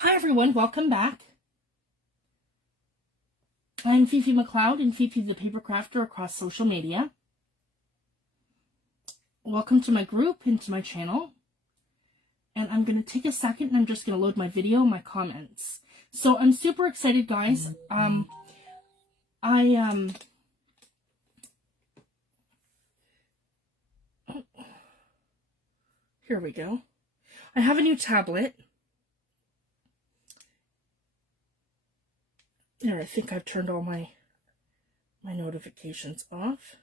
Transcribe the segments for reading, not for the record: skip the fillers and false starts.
Hi everyone, welcome back. I'm Fifi McLeod and Fifi the Paper Crafter across social media. Welcome to my group and to my channel. And I'm going to take a second and I'm just going to load my video, my comments. So I'm super excited, guys. Here we go. I have a new tablet. There, I think I've turned all my notifications off.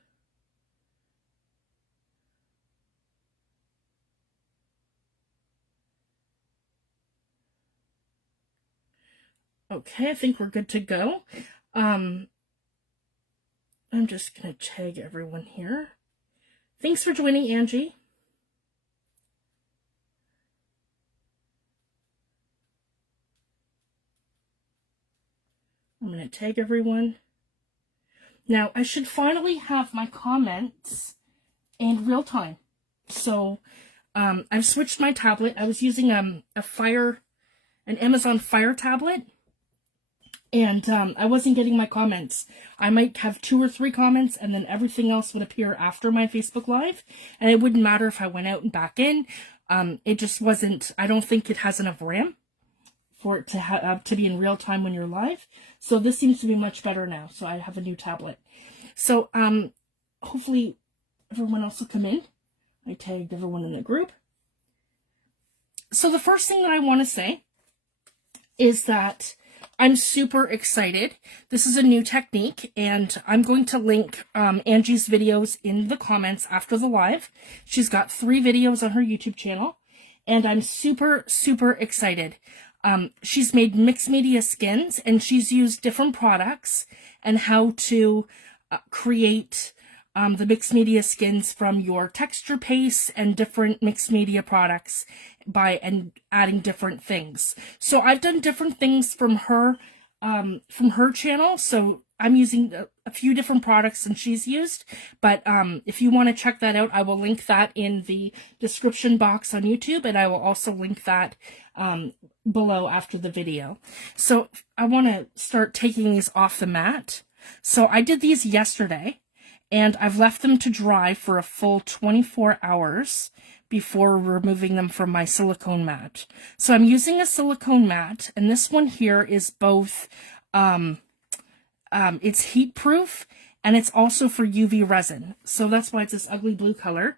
Okay, I think we're good to go. I'm just going to tag everyone here. Thanks for joining, Angie. I'm going to tag everyone. Now, I should finally have my comments in real time. So, I've switched my tablet. I was using an Amazon Fire tablet. And I wasn't getting my comments. I might have 2 or 3 comments, and then everything else would appear after my Facebook Live. And it wouldn't matter if I went out and back in. It just wasn't, I don't think it has enough RAM for it to be in real time when you're live. So this seems to be much better now. So I have a new tablet. So hopefully everyone else will come in. I tagged everyone in the group. So the first thing that I want to say is that I'm super excited. This is a new technique, and I'm going to link Angie's videos in the comments after the live. She's got 3 videos on her YouTube channel, and I'm super, super excited. She's made mixed media skins, and she's used different products and how to create the mixed media skins from your texture paste and different mixed media products and adding different things. So I've done different things from her channel. So I'm using a few different products than she's used. But if you want to check that out, I will link that in the description box on YouTube, and I will also link that below after the video. So I want to start taking these off the mat. So I did these yesterday, and I've left them to dry for a full 24 hours before removing them from my silicone mat. So I'm using a silicone mat, and this one here is both, it's heat proof, and it's also for UV resin. So that's why it's this ugly blue color.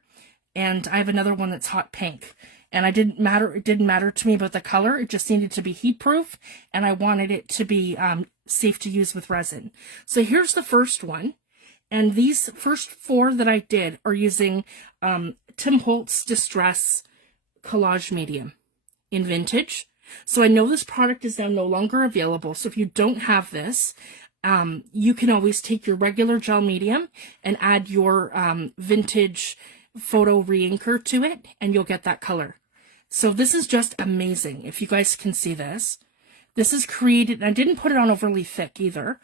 And I have another one that's hot pink. And it didn't matter to me about the color. It just needed to be heat proof, and I wanted it to be safe to use with resin. So here's the first one. And these first 4 that I did are using Tim Holtz Distress Collage Medium in vintage. So I know this product is now no longer available. So if you don't have this, you can always take your regular gel medium and add your vintage photo reinker to it, and you'll get that color. So this is just amazing. If you guys can see this, this is created, and I didn't put it on overly thick either.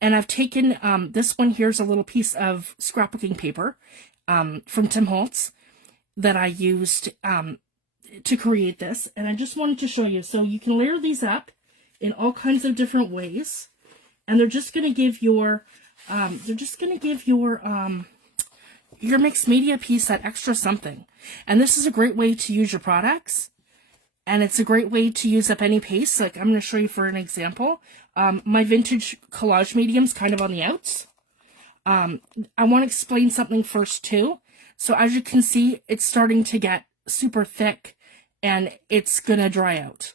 And I've taken, this one here's a little piece of scrapbooking paper from Tim Holtz that I used to create this. And I just wanted to show you. So you can layer these up in all kinds of different ways. And they're just going to give your mixed media piece that extra something. And this is a great way to use your products. And it's a great way to use up any paste. Like I'm going to show you for an example. My vintage collage medium's kind of on the outs. I want to explain something first too. So as you can see, it's starting to get super thick and it's going to dry out.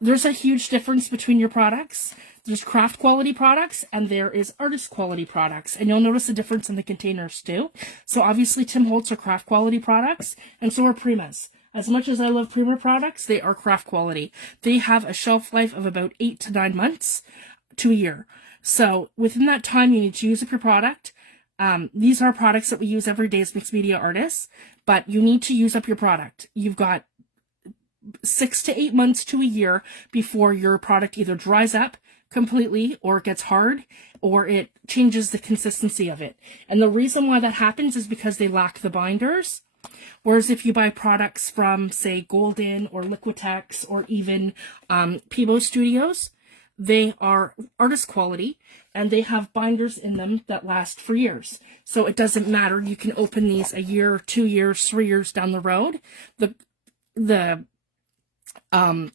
There's a huge difference between your products. There's craft quality products and there is artist quality products. And you'll notice the difference in the containers too. So obviously Tim Holtz are craft quality products, and so are Prima's. As much as I love Prima products, they are craft quality. They have a shelf life of about 8 to 9 months to a year. So within that time, you need to use up your product. These are products that we use every day as mixed media artists, but you need to use up your product. You've got 6 to 8 months to a year before your product either dries up completely, or it gets hard, or it changes the consistency of it. And the reason why that happens is because they lack the binders. Whereas if you buy products from, say, Golden or Liquitex or even Peebo Studios, they are artist quality and they have binders in them that last for years. So it doesn't matter. You can open these a year, 2 years, 3 years down the road. The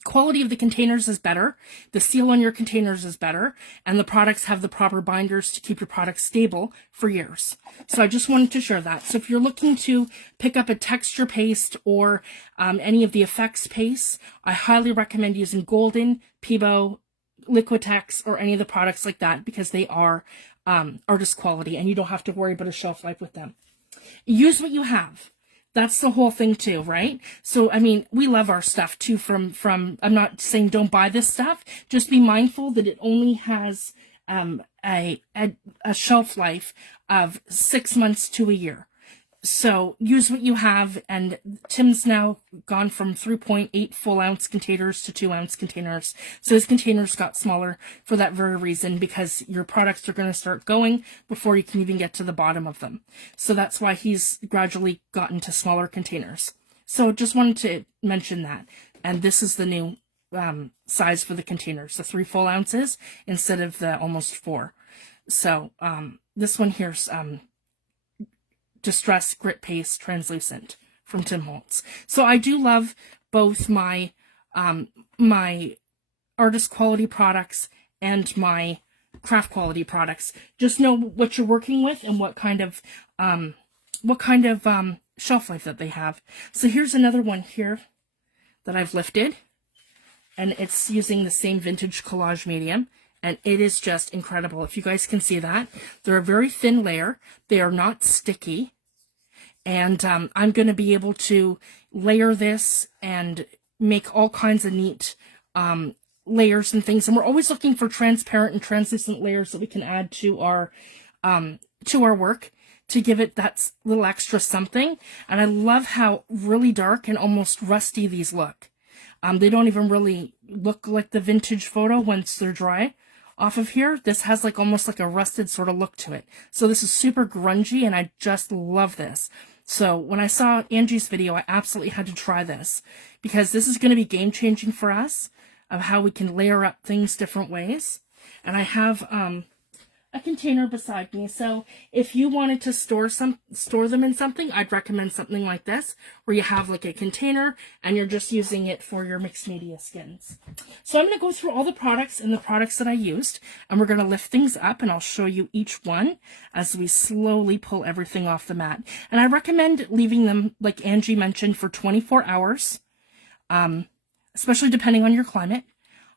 quality of the containers is better, the seal on your containers is better, and the products have the proper binders to keep your products stable for years. So I just wanted to share that. So if you're looking to pick up a texture paste or any of the effects pastes, I highly recommend using Golden, Peebo, Liquitex, or any of the products like that, because they are artist quality and you don't have to worry about a shelf life with them. Use what you have. That's the whole thing too, right? So, I mean, we love our stuff too from, I'm not saying don't buy this stuff. Just be mindful that it only has a shelf life of 6 months to a year. So use what you have, and Tim's now gone from 3.8 full ounce containers to 2 ounce containers. So his containers got smaller for that very reason, because your products are going to start going before you can even get to the bottom of them. So that's why he's gradually gotten to smaller containers. So just wanted to mention that. And this is the new size for the containers, the 3 full ounces instead of the almost 4. So this one here's Distress Grit Paste Translucent from Tim Holtz. So I do love both my my artist quality products and my craft quality products. Just know what you're working with and what kind of shelf life that they have. So here's another one here that I've lifted, and it's using the same vintage collage medium. And it is just incredible. If you guys can see that. They're a very thin layer. They are not sticky. And I'm going to be able to layer this and make all kinds of neat layers and things. And we're always looking for transparent and translucent layers that we can add to our work to give it that little extra something. And I love how really dark and almost rusty these look. They don't even really look like the vintage photo once they're dry. Off of here, this has like almost like a rusted sort of look to it. So this is super grungy, and I just love this. So when I saw Angie's video, I absolutely had to try this, because this is going to be game changing for us of how we can layer up things different ways. And I have a container beside me. So if you wanted to store them in something, I'd recommend something like this, where you have like a container and you're just using it for your mixed media skins. So I'm going to go through all the products and the products that I used, and we're going to lift things up, and I'll show you each one as we slowly pull everything off the mat. And I recommend leaving them, like Angie mentioned, for 24 hours, especially depending on your climate.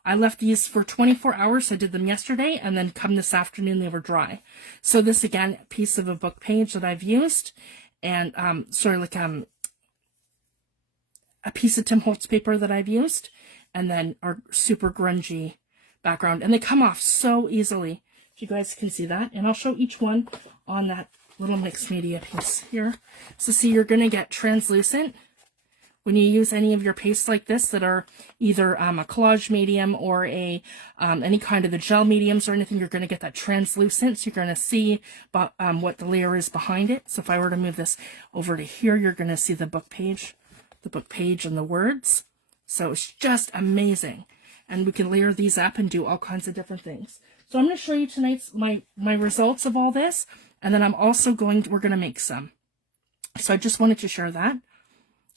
I left these for 24 hours. I did them yesterday, and then come this afternoon, they were dry. So this, again, a piece of a book page that I've used, and a piece of Tim Holtz paper that I've used, and then our super grungy background. And they come off so easily, if you guys can see that. And I'll show each one on that little mixed media piece here. So see, you're going to get translucent. When you use any of your pastes like this that are either a collage medium or any kind of the gel mediums or anything, you're going to get that translucent. So you're going to see what the layer is behind it. So if I were to move this over to here, you're going to see the book page and the words. So it's just amazing. And we can layer these up and do all kinds of different things. So I'm going to show you tonight's my results of all this. And then I'm also we're going to make some. So I just wanted to share that.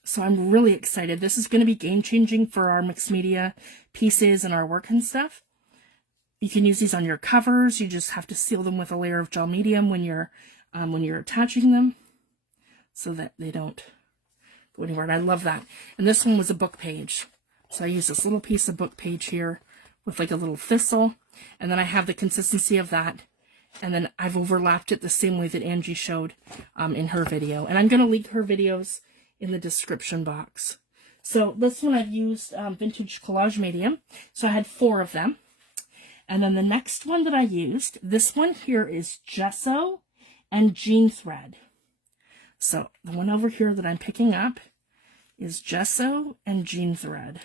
So I'm really excited. This is going to be game-changing for our mixed media pieces and our work and stuff. You can use these on your covers. You just have to seal them with a layer of gel medium when you're attaching them, so that they don't go anywhere. And I love that. And this one was a book page. So I use this little piece of book page here with like a little thistle. And then I have the consistency of that. And then I've overlapped it the same way that Angie showed in her video. And I'm going to link her videos in the description box. So this one I've used vintage collage medium. So I had 4 of them. And then the next one that I used, this one here is gesso and jean thread. So the one over here that I'm picking up is gesso and jean thread.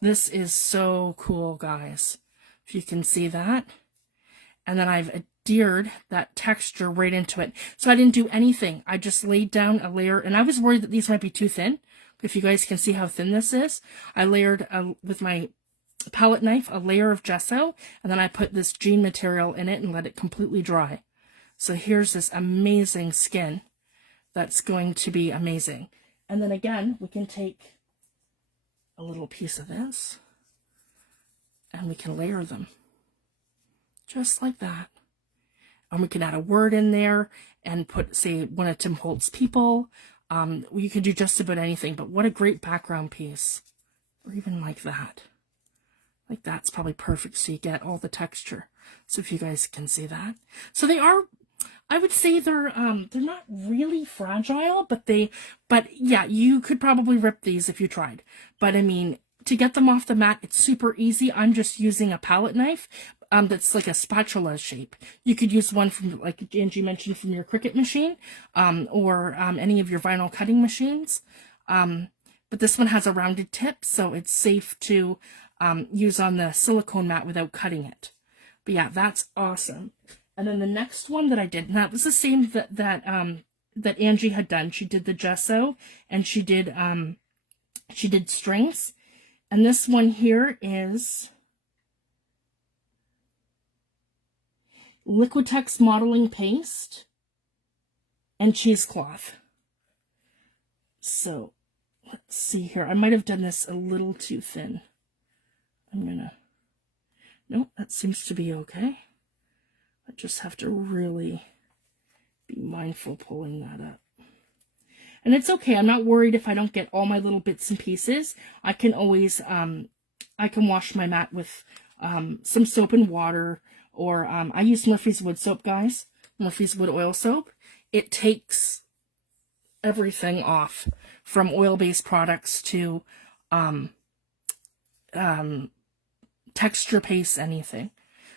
This is so cool, guys. If you can see that. And then I've adhered that texture right into it. So I didn't do anything. I just laid down a layer, and I was worried that these might be too thin. If you guys can see how thin this is, I layered with my palette knife a layer of gesso, and then I put this jean material in it and let it completely dry. So here's this amazing skin that's going to be amazing. And then again, we can take a little piece of this and we can layer them just like that. And we can add a word in there and put, say, one of Tim Holtz's people. You can do just about anything, but what a great background piece. Or even like that. Like that's probably perfect, so you get all the texture. So if you guys can see that. So they are, I would say they're not really fragile, but yeah, you could probably rip these if you tried. But I mean, to get them off the mat, it's super easy. I'm just using a palette knife that's like a spatula shape. You could use one from, like Angie mentioned, from your Cricut machine, or any of your vinyl cutting machines. But this one has a rounded tip, so it's safe to use on the silicone mat without cutting it. But yeah, that's awesome. And then the next one that I did, and that was the same that Angie had done. She did the gesso, and she did strings. And this one here is Liquitex modeling paste and cheesecloth. So let's see here. I might have done this a little too thin. Nope, that seems to be okay. I just have to really be mindful pulling that up. And it's okay. I'm not worried if I don't get all my little bits and pieces. I can always, I can wash my mat with some soap and water, or I use Murphy's Wood soap, guys. Murphy's Wood oil soap. It takes everything off, from oil-based products to texture paste, anything.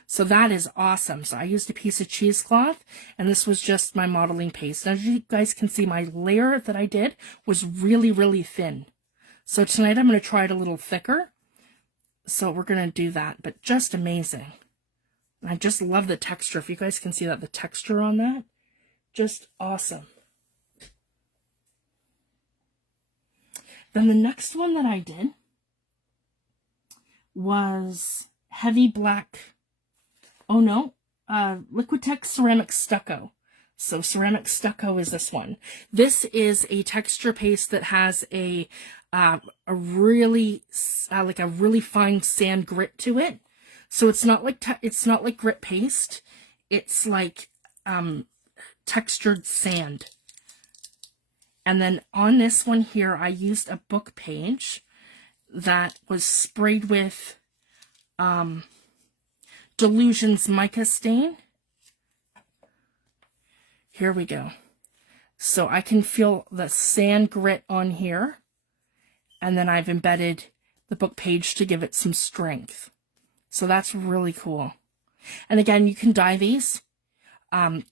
So that is awesome. So I used a piece of cheesecloth, and this was just my modeling paste. Now, as you guys can see, my layer that I did was really, really thin. So tonight I'm going to try it a little thicker. So we're going to do that, but just amazing. And I just love the texture. If you guys can see that, the texture on that, just awesome. Then the next one that I did was heavy black, Liquitex ceramic stucco. So ceramic stucco is this one. This is a texture paste that has a really fine sand grit to it. So it's not like grit paste. It's like textured sand. And then on this one here, I used a book page that was sprayed with Delusion's mica stain. Here we go. So I can feel the sand grit on here. And then I've embedded the book page to give it some strength. So that's really cool. And again, you can dye these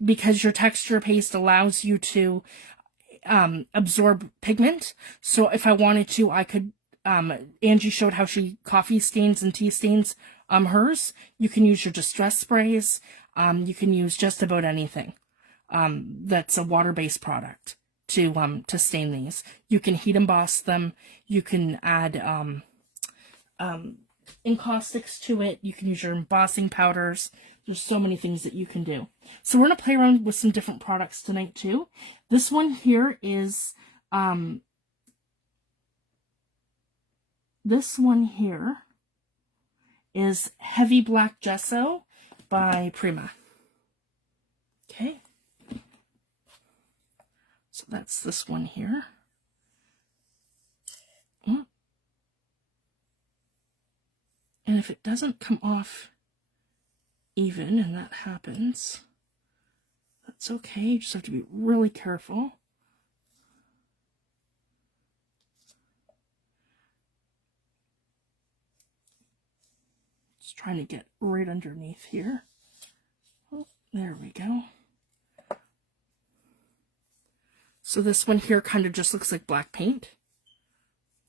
because your texture paste allows you to absorb pigment. So if I wanted to, I could, Angie showed how she coffee stains and tea stains hers. You can use your distress sprays. You can use just about anything that's a water-based product to stain these. You can heat emboss them. You can add encaustics to it. You can use your embossing powders. There's so many things that you can do. So we're going to play around with some different products tonight too. This one here is Heavy Black Gesso by Prima. Okay. So that's this one here. And if it doesn't come off even, and that happens, that's okay. You just have to be really careful. Just trying to get right underneath here. Oh, there we go. So this one here kind of just looks like black paint.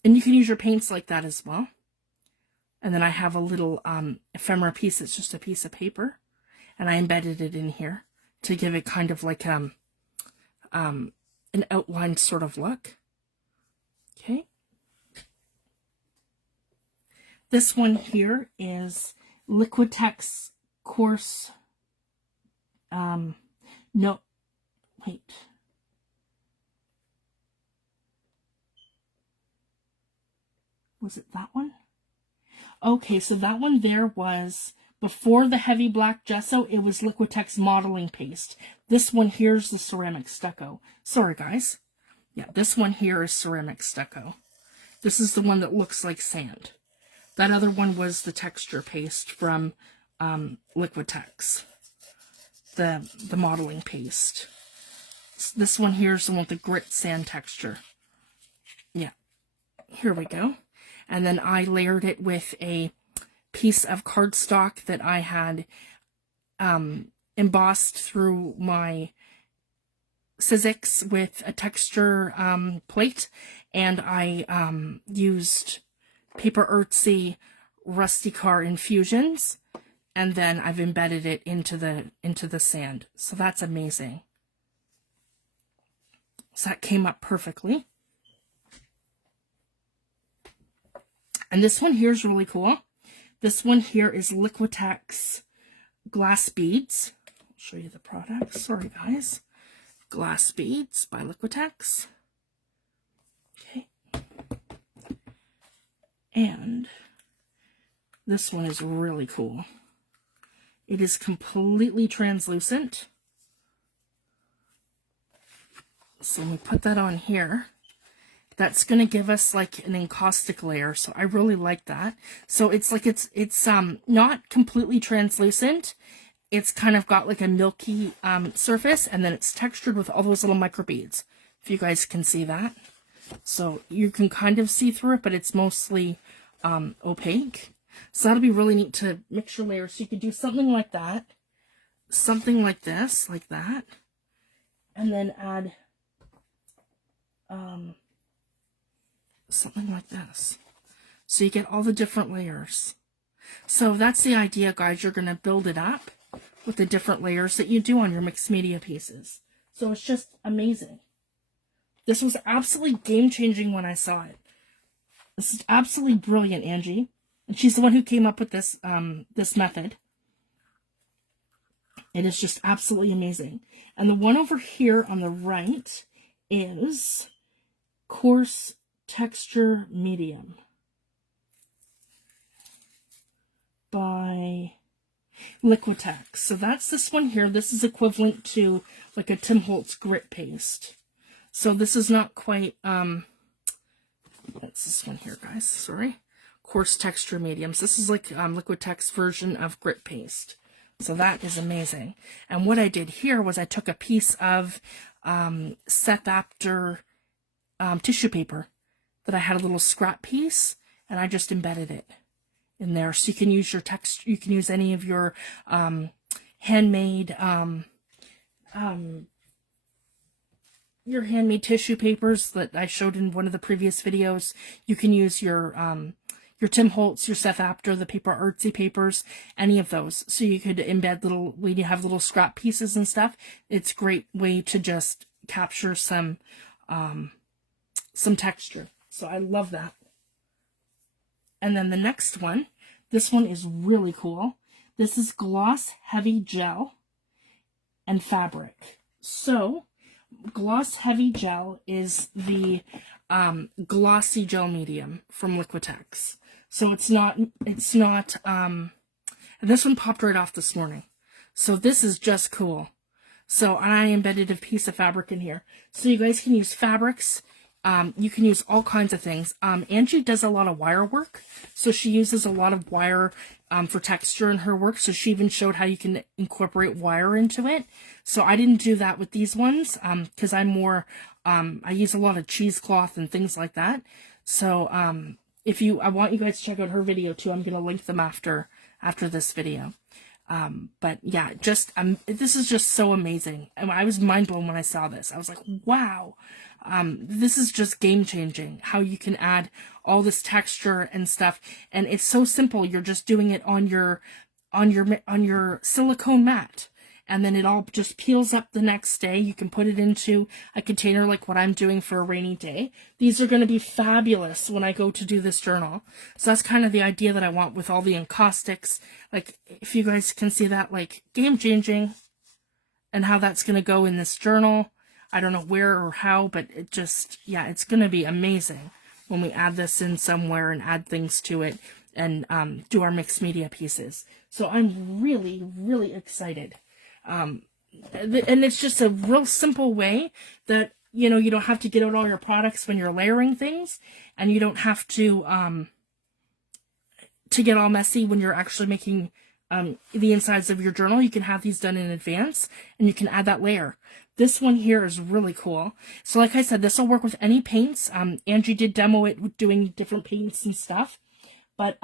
And you can use your paints like that as well. And then I have a little ephemera piece. It's just a piece of paper. and I embedded it in here to give it kind of like an outlined sort of look. Okay. This one here is Liquitex course. No, wait. Was it that one? Okay, so that one there was, before the heavy black gesso, it was Liquitex modeling paste. This one here is the ceramic stucco. Sorry, guys. Yeah, this one here is ceramic stucco. This is the one that looks like sand. That other one was the texture paste from Liquitex, the modeling paste. This one here is the one with the grit sand texture. Yeah, here we go. And then I layered it with a piece of cardstock that I had embossed through my Sizzix with a texture plate, and I used Paper Artsy Rusty Car infusions, and then I've embedded it into the sand. So that's amazing. So that came up perfectly. And this one here is really cool. This one here is Liquitex glass beads. I'll show you the product. Sorry, guys. Glass beads by Liquitex. Okay. And this one is really cool. It is completely translucent. So when we put that on here, that's going to give us like an encaustic layer. So I really like that. So it's like, it's not completely translucent. It's kind of got like a milky surface, and then it's textured with all those little micro beads, if you guys can see that. So you can kind of see through it, but it's mostly opaque. So that'll be really neat to mix your layers. So you could do something like that, something like this, like that, and then add something like this. So you get all the different layers. So that's the idea, guys. You're going to build it up with the different layers that you do on your mixed media pieces. So it's just amazing. This was absolutely game-changing when I saw it. This is absolutely brilliant, Angie. And she's the one who came up with this, this method. It is just absolutely amazing. And the one over here on the right is Coarse Texture Medium by Liquitex. So that's this one here. This is equivalent to like a Tim Holtz grit paste. So this is not quite, that's this one here, guys, sorry. Coarse Texture Mediums. This is like Liquitex version of grit paste. So that is amazing. And what I did here was I took a piece of Seth Apter tissue paper that I had a little scrap piece, and I just embedded it in there. So you can use your text, you can use any of your handmade tissue papers that I showed in one of the previous videos. You can use your Tim Holtz, your Seth Apter, the Paper Artsy papers, any of those. So you could embed little, when you have little scrap pieces and stuff, it's a great way to just capture some texture. So I love that. And then the next one, this one is really cool. This is Gloss Heavy Gel and Fabric. So Gloss Heavy Gel is the glossy gel medium from Liquitex. So it's not, and this one popped right off this morning. So this is just cool. So I embedded a piece of fabric in here. So you guys can use fabrics. You can use all kinds of things. Angie does a lot of wire work. So she uses a lot of wire for texture in her work. So she even showed how you can incorporate wire into it. So I didn't do that with these ones because I'm more, I use a lot of cheesecloth and things like that. So I want you guys to check out her video too. I'm going to link them after this video. But yeah, just, this is just so amazing. And I was mind blown when I saw this. I was like, wow, this is just game changing, how you can add all this texture and stuff. And it's so simple. You're just doing it on your on your silicone mat. And then it all just peels up the next day. You can put it into a container like what I'm doing for a rainy day. These are going to be fabulous when I go to do this journal. So that's kind of the idea that I want with all the encaustics. Like, if you guys can see that, like, game-changing, and how that's going to go in this journal. I don't know where or how, but it just, yeah, it's going to be amazing when we add this in somewhere and add things to it and do our mixed media pieces. So I'm really, really excited. And it's just a real simple way that, you know, you don't have to get out all your products when you're layering things, and you don't have to get all messy when you're actually making the insides of your journal. You can have these done in advance, and you can add that layer. This one here is really cool. So like I said, this will work with any paints. Angie did demo it with doing different paints and stuff. But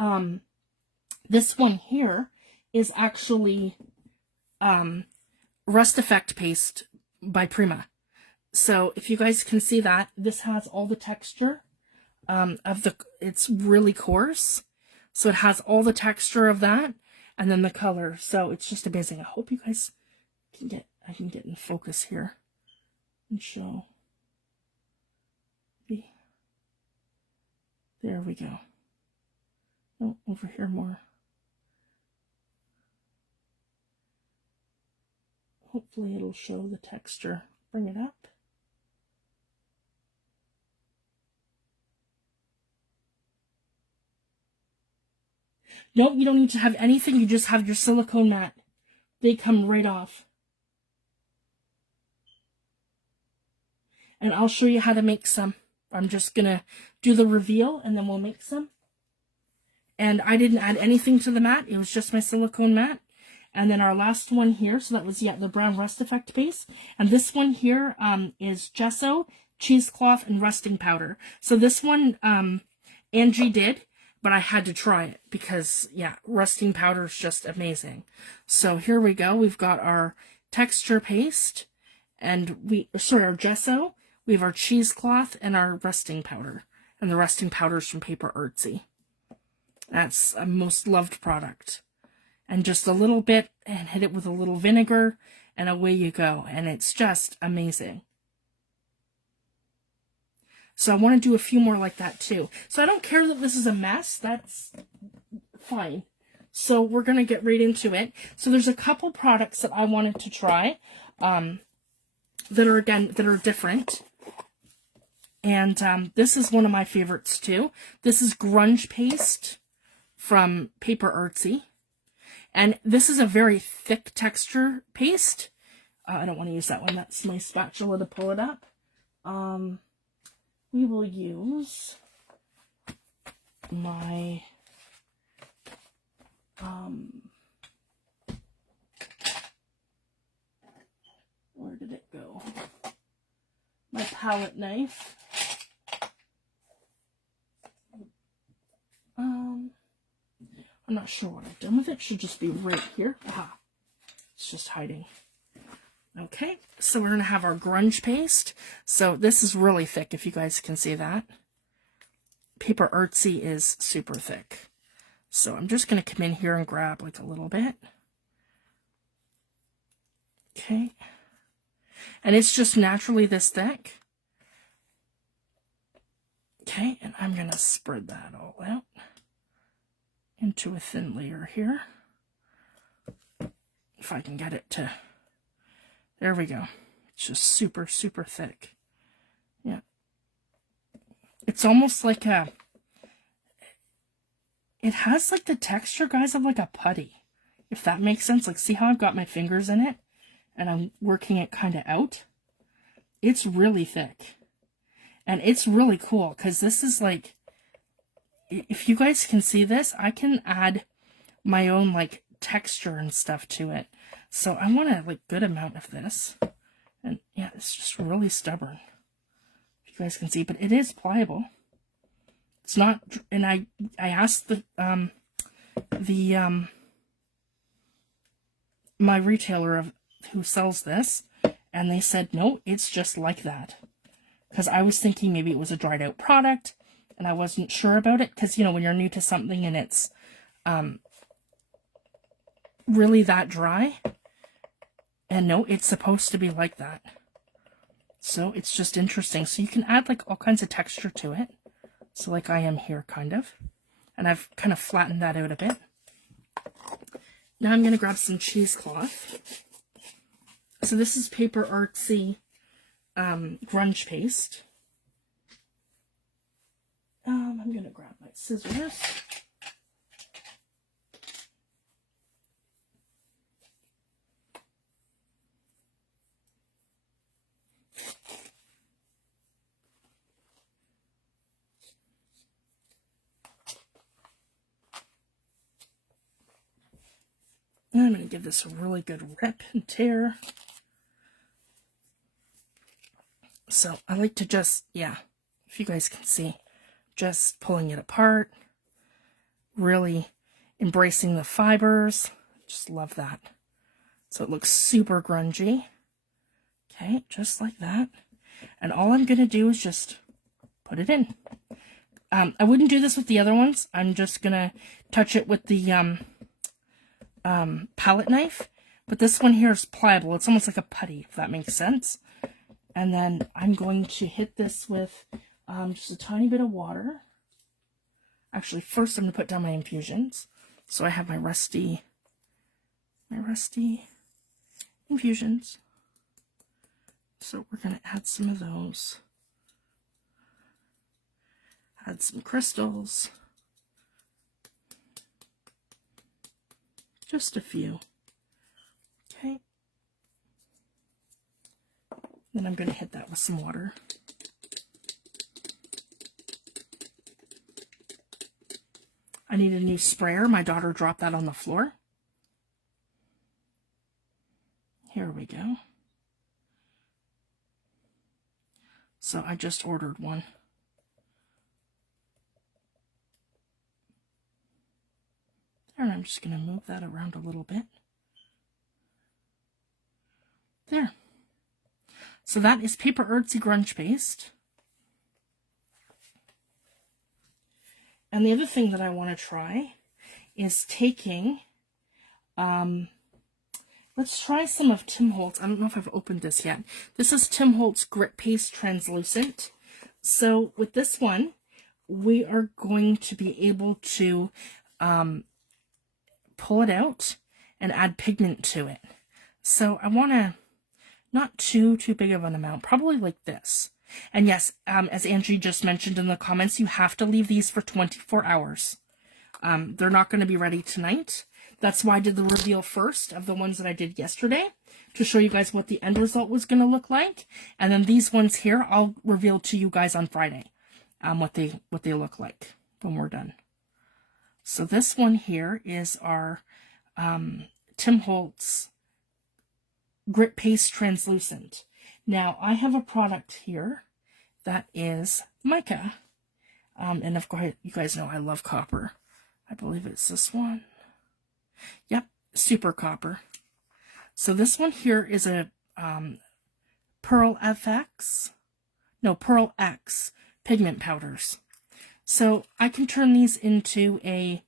this one here is actually Rust Effect paste by Prima. So if you guys can see that, this has all the texture it's really coarse. So it has all the texture of that, and then the color. So it's just amazing. I hope you guys can I can get in focus here and show. There we go. Oh, over here more. Hopefully it'll show the texture. Bring it up. Nope, you don't need to have anything. You just have your silicone mat. They come right off. And I'll show you how to make some. I'm just going to do the reveal, and then we'll make some. And I didn't add anything to the mat. It was just my silicone mat. And then our last one here, so that was, yeah, the brown Rust Effect base. And this one here is gesso, cheesecloth, and rusting powder. So this one Angie did, but I had to try it because, yeah, rusting powder is just amazing. So here we go. We've got our texture paste, and our gesso. We have our cheesecloth and our rusting powder. And the rusting powder is from Paper Artsy. That's a most loved product. And just a little bit, and hit it with a little vinegar, and away you go. And it's just amazing. So I want to do a few more like that too. So I don't care that this is a mess. That's fine. So we're going to get right into it. So there's a couple products that I wanted to try that are different. And this is one of my favorites too. This is Grunge Paste from Paper Artsy. And this is a very thick texture paste. I don't want to use that one. That's my spatula to pull it up. We will use my where did it go? My palette knife. I'm not sure what I've done with it. It should just be right here. Aha. It's just hiding. Okay, so we're going to have our grunge paste. So this is really thick, if you guys can see that. Paper Artsy is super thick. So I'm just going to come in here and grab like a little bit. Okay. And it's just naturally this thick. Okay, and I'm going to spread that all out into a thin layer here. If I can get it to... There we go. It's just super, super thick. Yeah. It's almost like a... It has like the texture, guys, of like a putty. If that makes sense. Like, see how I've got my fingers in it? And I'm working it kind of out? It's really thick. And it's really cool, because this is like... If you guys can see this, I can add my own like texture and stuff to it. So I want a like good amount of this. And yeah, it's just really stubborn. If you guys can see, but it is pliable. It's not, and I asked my retailer who sells this, and they said no, it's just like that. Because I was thinking maybe it was a dried out product, and I wasn't sure about it, because, you know, when you're new to something and it's really that dry. And no, it's supposed to be like that. So it's just interesting. So you can add like all kinds of texture to it. So like I am here kind of. And I've kind of flattened that out a bit. Now I'm going to grab some cheesecloth. So this is Paper Artsy grunge paste. I'm going to grab my scissors. And I'm going to give this a really good rip and tear. So I like to just, yeah, if you guys can see, just pulling it apart, really embracing the fibers. Just love that. So it looks super grungy. Okay, just like that. And all I'm going to do is just put it in. I wouldn't do this with the other ones. I'm just going to touch it with the palette knife. But this one here is pliable. It's almost like a putty, if that makes sense. And then I'm going to hit this with just a tiny bit of water. Actually, first I'm going to put down my infusions. So I have my rusty infusions. So we're going to add some of those. Add some crystals. Just a few. Okay. Then I'm going to hit that with some water. I need a new sprayer. My daughter dropped that on the floor. Here we go. So I just ordered one. There, and I'm just going to move that around a little bit. There. So that is Paper Artsy Grunge Paste. And the other thing that I want to try is taking, let's try some of Tim Holtz. I don't know if I've opened this yet. This is Tim Holtz Grit Paste Translucent. So with this one, we are going to be able to pull it out and add pigment to it. So I want to, not too big of an amount, probably like this. And yes, as Angie just mentioned in the comments, you have to leave these for 24 hours. They're not going to be ready tonight. That's why I did the reveal first of the ones that I did yesterday, to show you guys what the end result was going to look like. And then these ones here, I'll reveal to you guys on Friday, what they look like when we're done. So this one here is our Tim Holtz Grit Paste Translucent. Now, I have a product here that is mica. And of course, you guys know I love copper. I believe it's this one. Yep, Super Copper. So this one here is a Pearl X pigment powders. So I can turn these into a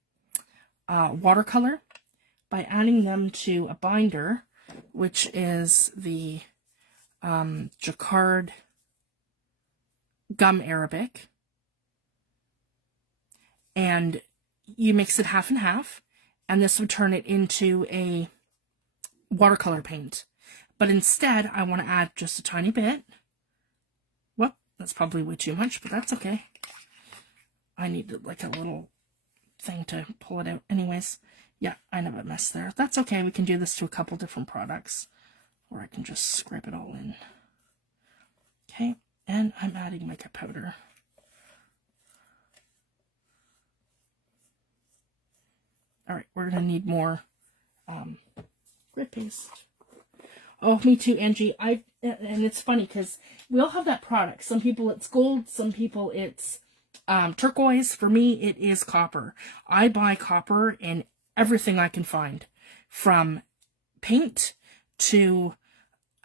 watercolor by adding them to a binder, which is the Jacquard Gum Arabic. And you mix it half and half, and this would turn it into a watercolor paint. But instead, I want to add just a tiny bit. Well, that's probably way too much, but that's okay. I need like a little thing to pull it out. Anyways, yeah, I know a mess there. That's okay. We can do this to a couple different products, or I can just scrape it all in. Okay, and I'm adding mica powder. All right, we're going to need more grit paste. Oh, me too, Angie. And it's funny because we all have that product. Some people it's gold, some people it's turquoise. For me, it is copper. I buy copper in everything I can find, from paint to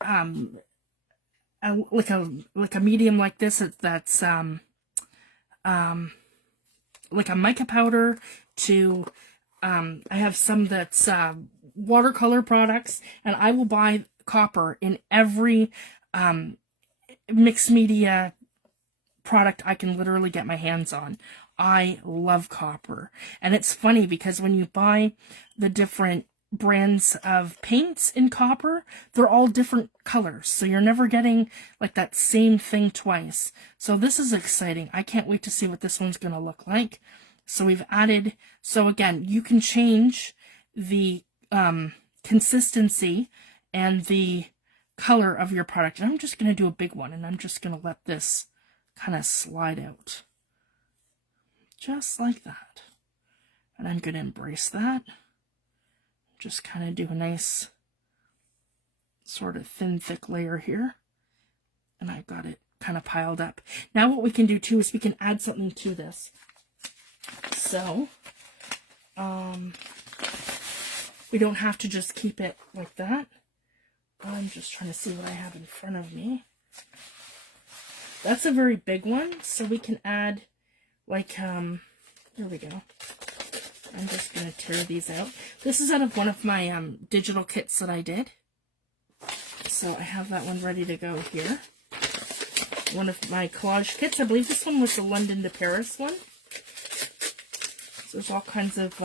like a medium like this. That's like a mica powder to I have some that's watercolor products, and I will buy copper in every mixed media product I can literally get my hands on. I love copper. And it's funny because when you buy the different brands of paints in copper, they're all different colors. So you're never getting like that same thing twice. So this is exciting. I can't wait to see what this one's going to look like. So we've added, so again, you can change the consistency and the color of your product. And I'm just going to do a big one, and I'm just going to let this kind of slide out. Just like that. And I'm going to embrace that. Just kind of do a nice sort of thin, thick layer here. And I've got it kind of piled up. Now what we can do too is we can add something to this. So, we don't have to just keep it like that. I'm just trying to see what I have in front of me. That's a very big one, so we can add, like, here we go. I'm just going to tear these out. This is out of one of my digital kits that I did. So I have that one ready to go here. One of my collage kits. I believe this one was the London to Paris one. So there's all kinds of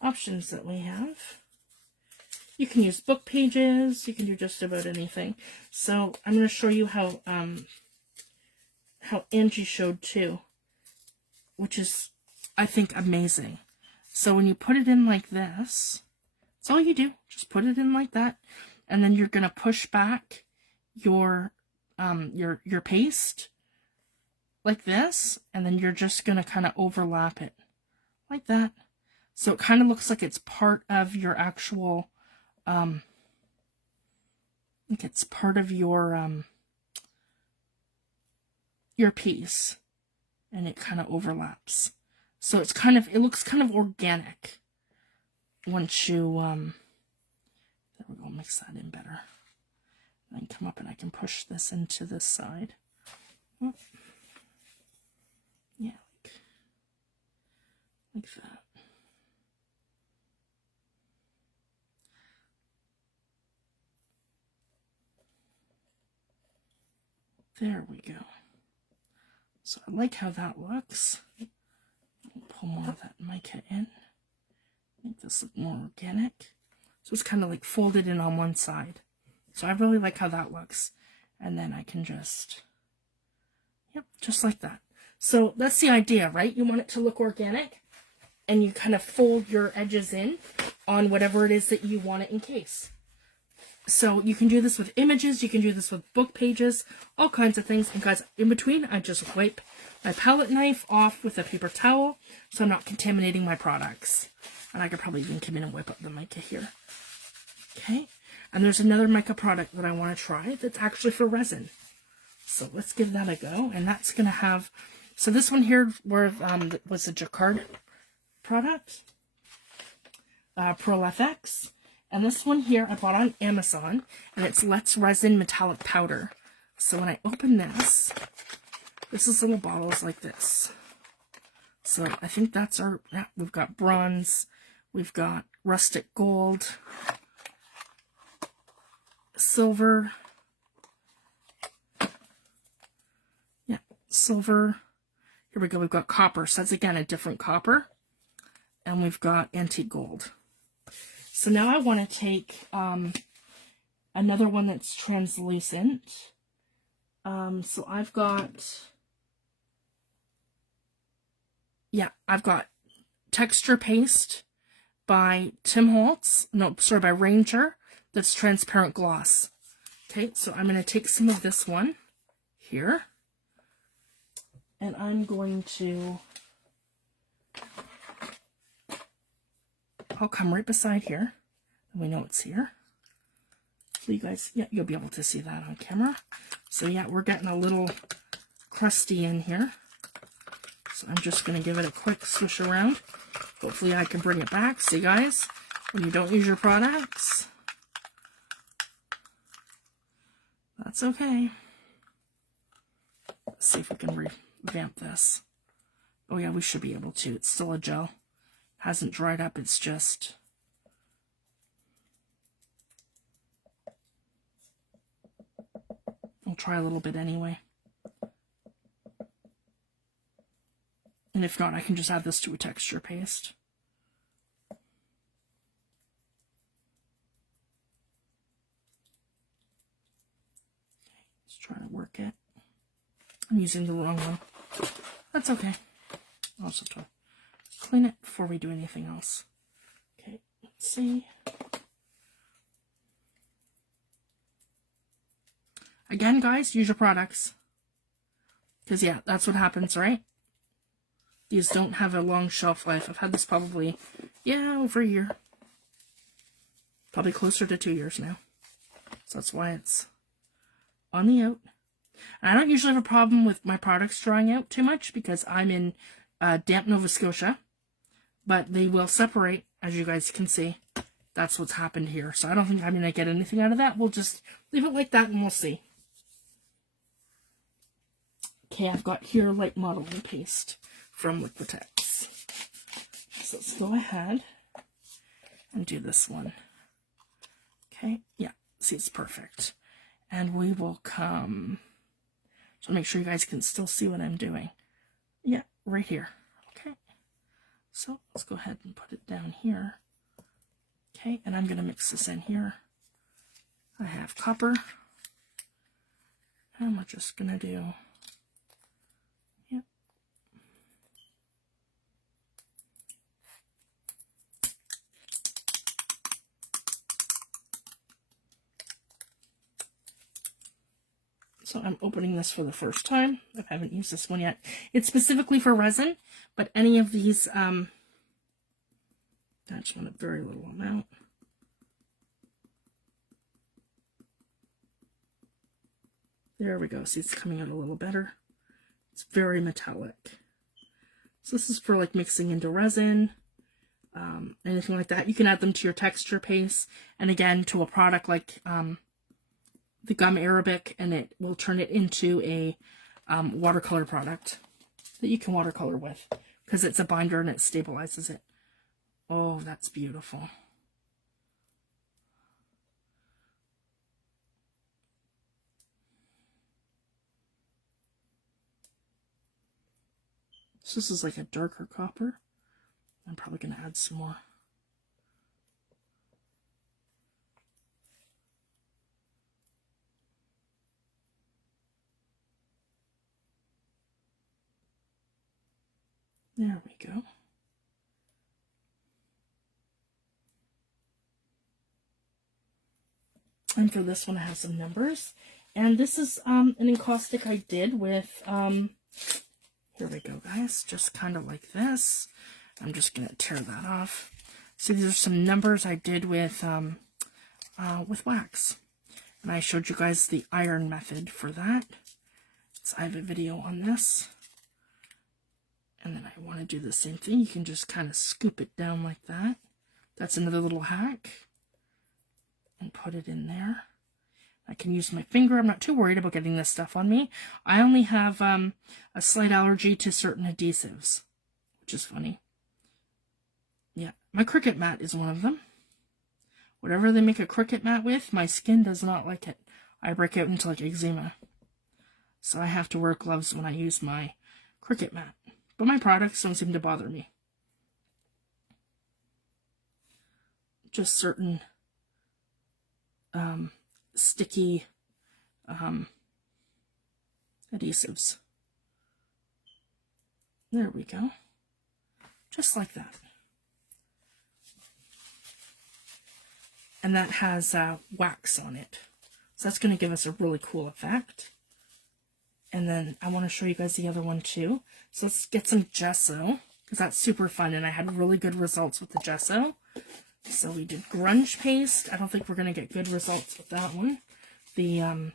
options that we have. You can use book pages. You can do just about anything. So I'm going to show you how Angie showed too, which is, I think, amazing. So when you put it in like this, that's all you do. Just put it in like that, and then you're going to push back your paste like this, and then you're just going to kind of overlap it like that. So it kind of looks like it's part of your actual, I think it's part of your piece, and it kind of overlaps. So it's kind of, it looks kind of organic once you, there we go, mix that in better. And then come up and I can push this into this side. Oh. Yeah, like that. There we go. So I like how that looks. Pull more of that mica in. Make this look more organic. So it's kind of like folded in on one side. So I really like how that looks. And then I can just, yep, just like that. So that's the idea, right? You want it to look organic, and you kind of fold your edges in on whatever it is that you want it encase. So you can do this with images, you can do this with book pages, all kinds of things. And guys, in between, I just wipe my palette knife off with a paper towel so I'm not contaminating my products. And I could probably even come in and wipe up the mica here. Okay, and there's another mica product that I want to try that's actually for resin. So let's give that a go. And that's going to have, so this one here was a Jacquard product, Pearl FX. And this one here I bought on Amazon, and it's Let's Resin Metallic Powder. So when I open this, this is little bottles like this. So I think that's our, yeah, we've got bronze, we've got rustic gold, silver, yeah, silver. Here we go, we've got copper. So that's again a different copper. And we've got antique gold. So now I want to take another one that's translucent. So I've got, yeah, I've got Texture Paste by Tim Holtz, no, sorry, by Ranger, that's transparent gloss. Okay, so I'm going to take some of this one here, and I'm going to, I'll come right beside here, and we know it's here. So you guys, yeah, you'll be able to see that on camera. So yeah, we're getting a little crusty in here. So I'm just going to give it a quick swish around. Hopefully I can bring it back. See guys, when you don't use your products, that's okay. Let's see if we can revamp this. Oh yeah, we should be able to. It's still a gel. hasn't dried up. It's just... I'll try a little bit anyway. And if not, I can just add this to a texture paste. Let's try to work it. I'm using the wrong one. That's okay. I'll also try to clean it before we do anything else. Okay, let's see. Again, guys, use your products. Because, yeah, that's what happens, right? These don't have a long shelf life. I've had this probably, yeah, over a year. Probably closer to 2 years now. So that's why it's on the out. And I don't usually have a problem with my products drying out too much because I'm in damp Nova Scotia. But they will separate, as you guys can see. That's what's happened here. So I don't think I'm going to get anything out of that. We'll just leave it like that and we'll see. Okay, I've got here light modeling paste from Liquitex. So let's go ahead and do this one. Okay, yeah, see, it's perfect. And we will come, so make sure you guys can still see what I'm doing. Yeah, right here. Okay, so let's go ahead and put it down here. Okay, and I'm going to mix this in here. I have copper, and we're just going to do, so I'm opening this for the first time. I haven't used this one yet. It's specifically for resin, but any of these, I just want a very little amount. There we go. See, it's coming out a little better. It's very metallic. So this is for like mixing into resin, anything like that. You can add them to your texture paste, and again, to a product like, the gum Arabic, and it will turn it into a watercolor product that you can watercolor with because it's a binder and it stabilizes it. Oh, that's beautiful. So this is like a darker copper. I'm probably going to add some more. There we go. And for this one, I have some numbers. And this is an encaustic I did with, here we go, guys. Just kind of like this. I'm just going to tear that off. So these are some numbers I did with wax. And I showed you guys the iron method for that. So I have a video on this. And then I want to do the same thing. You can just kind of scoop it down like that. That's another little hack. And put it in there. I can use my finger. I'm not too worried about getting this stuff on me. I only have a slight allergy to certain adhesives, which is funny. Yeah, my Cricut mat is one of them. Whatever they make a Cricut mat with, my skin does not like it. I break out into like eczema. So I have to wear gloves when I use my Cricut mat. But my products don't seem to bother me. Just certain sticky adhesives. There we go. Just like that. And that has wax on it. So that's going to give us a really cool effect. And then I want to show you guys the other one too. So let's get some gesso, because that's super fun, and I had really good results with the gesso. So we did grunge paste. I don't think we're going to get good results with that one. The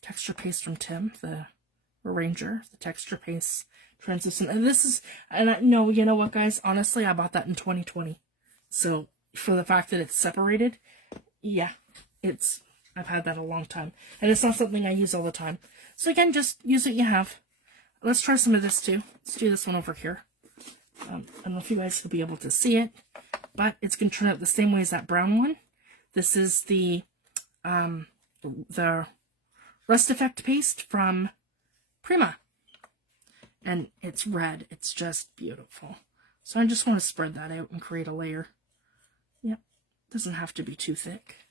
texture paste from Tim, the Arranger, the texture paste translucent. And this is, no, you know what, guys? Honestly, I bought that in 2020. So for the fact that it's separated, yeah, I've had that a long time. And it's not something I use all the time. So again, just use what you have. Let's try some of this too. Let's do this one over here. I don't know if you guys will be able to see it, but it's going to turn out the same way as that brown one. This is the Rust Effect paste from Prima. And it's red. It's just beautiful. So I just want to spread that out and create a layer. Yep. Doesn't have to be too thick.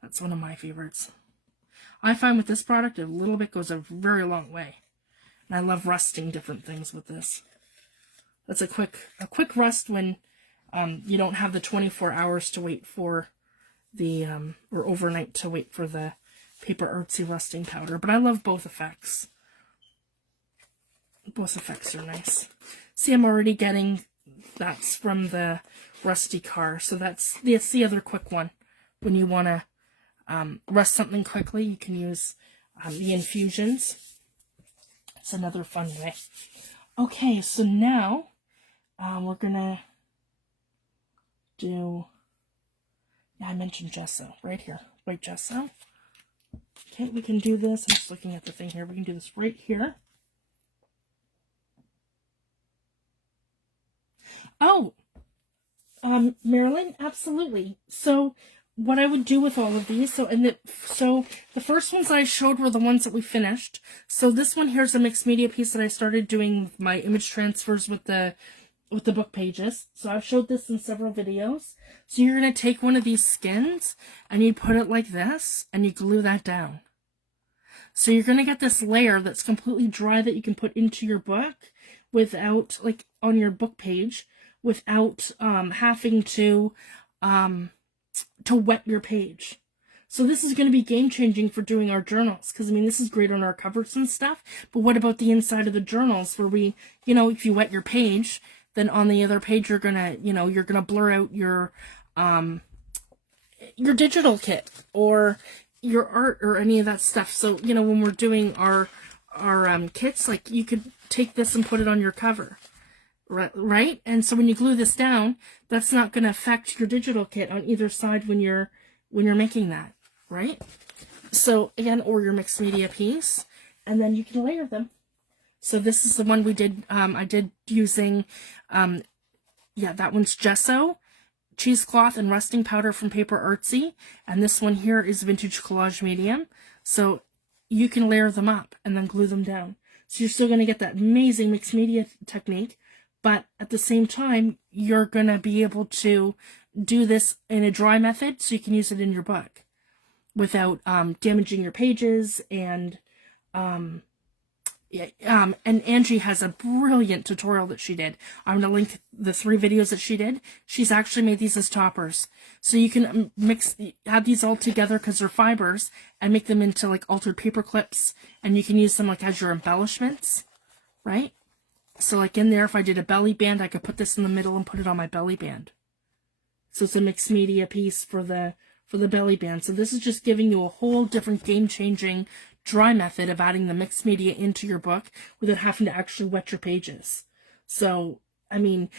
That's one of my favorites. I find with this product, a little bit goes a very long way. And I love rusting different things with this. That's a quick rust when you don't have the 24 hours to wait for the, or overnight to wait for the Paper Artsy rusting powder. But I love both effects. Both effects are nice. See, I'm already getting, that's from the Rusty Car. So that's the other quick one. When you want to rust something quickly, you can use the infusions. It's another fun way. Okay, so now we're going to do, yeah, I mentioned gesso right here. White gesso. Okay, we can do this. I'm just looking at the thing here. We can do this right here. Oh, Marilyn, absolutely. So what I would do with all of these, so the first ones I showed were the ones that we finished. So this one here's a mixed media piece that I started doing my image transfers with the book pages. So I've showed this in several videos. So you're going to take one of these skins and you put it like this and you glue that down. So you're going to get this layer that's completely dry that you can put into your book without, like on your book page, without having to wet your page. So this is going to be game-changing for doing our journals, because I mean this is great on our covers and stuff, but what about the inside of the journals where we, you know, if you wet your page, then on the other page you're gonna, you know, you're gonna blur out your digital kit or your art or any of that stuff. So, you know, when we're doing our kits, like you could take this and put it on your cover. Right? And so when you glue this down, that's not going to affect your digital kit on either side when you're making that, right? So again, or your mixed media piece, and then you can layer them. So this is the one we did, I did using, yeah, that one's gesso, cheesecloth, and rusting powder from Paper Artsy, and this one here is vintage collage medium. So you can layer them up and then glue them down. So you're still going to get that amazing mixed media technique, but at the same time, you're going to be able to do this in a dry method so you can use it in your book without damaging your pages. And and Angie has a brilliant tutorial that she did. I'm going to link the 3 videos that she did. She's actually made these as toppers. So you can add these all together because they're fibers and make them into like altered paper clips, and you can use them like as your embellishments, right? So like in there, if I did a belly band, I could put this in the middle and put it on my belly band. So it's a mixed media piece for the belly band. So this is just giving you a whole different game-changing dry method of adding the mixed media into your book without having to actually wet your pages. So, I mean,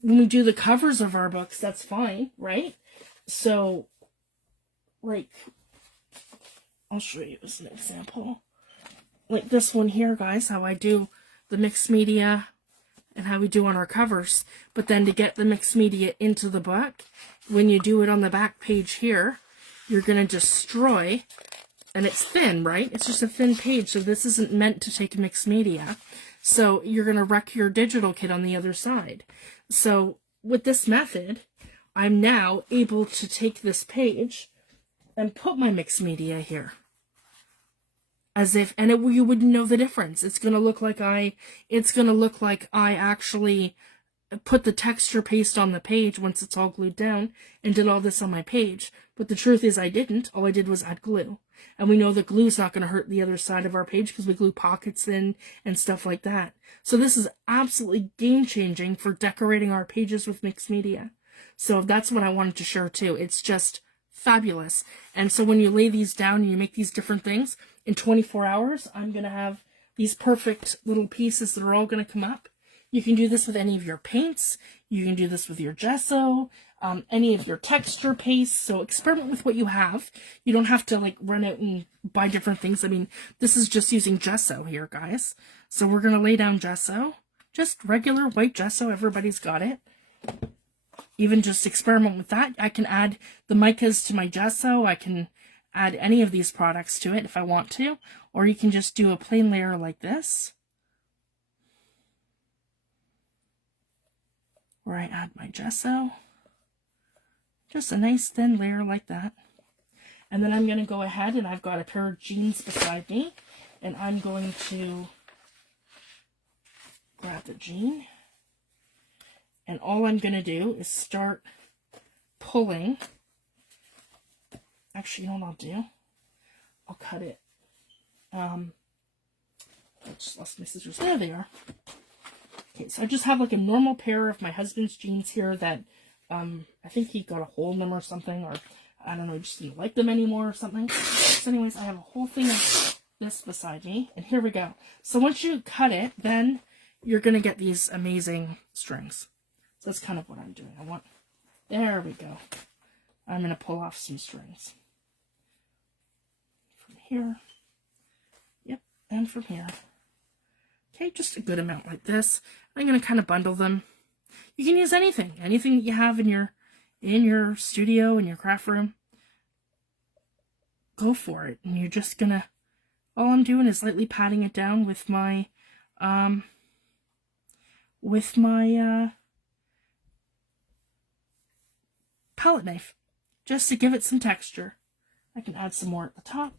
when we do the covers of our books, that's fine, right? So, like, I'll show you as an example. Like this one here, guys, how I do the mixed media and how we do on our covers. But then to get the mixed media into the book, when you do it on the back page here, you're going to destroy, and it's thin, right? It's just a thin page, so this isn't meant to take mixed media. So you're going to wreck your digital kit on the other side. So with this method, I'm now able to take this page and put my mixed media here. As if, and you wouldn't know the difference. It's going to look like I actually put the texture paste on the page once it's all glued down and did all this on my page. But the truth is I didn't. All I did was add glue. And we know that glue is not going to hurt the other side of our page because we glue pockets in and stuff like that. So this is absolutely game-changing for decorating our pages with mixed media. So that's what I wanted to share too. It's just fabulous. And so when you lay these down and you make these different things, in 24 hours, I'm going to have these perfect little pieces that are all going to come up. You can do this with any of your paints. You can do this with your gesso, any of your texture pastes. So experiment with what you have. You don't have to like run out and buy different things. I mean, this is just using gesso here, guys. So we're going to lay down gesso just regular white gesso. Everybody's got it. Even just experiment with that. I can add the micas to my gesso. I can add any of these products to it if I want to. Or you can just do a plain layer like this, where I add my gesso. Just a nice thin layer like that. And then I'm going to go ahead, and I've got a pair of jeans beside me. And I'm going to grab the jean. And all I'm going to do is start pulling. Actually, you know what I'll do? I'll cut it. I just lost my scissors. There they are. Okay, so I just have like a normal pair of my husband's jeans here that I think he got a hole in them or something, or I don't know, just didn't like them anymore or something. So anyways, I have a whole thing of this beside me, and here we go. So once you cut it, then you're going to get these amazing strings. So that's kind of what I'm doing. There we go. I'm going to pull off some strings. From here. Yep, and from here. Okay, just a good amount like this. I'm going to kind of bundle them. You can use anything that you have in your studio, in your craft room. Go for it. And you're just going to, all I'm doing is lightly patting it down with my palette knife, just to give it some texture. I can add some more at the top.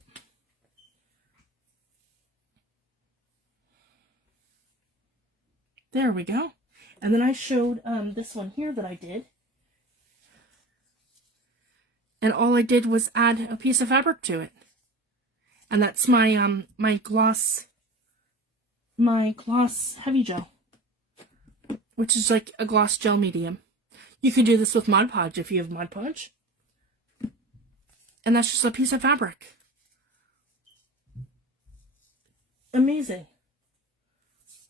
There we go. And then I showed this one here that I did. And all I did was add a piece of fabric to it. And that's my my gloss heavy gel, which is like a gloss gel medium. You can do this with Mod Podge if you have Mod Podge. And that's just a piece of fabric. Amazing.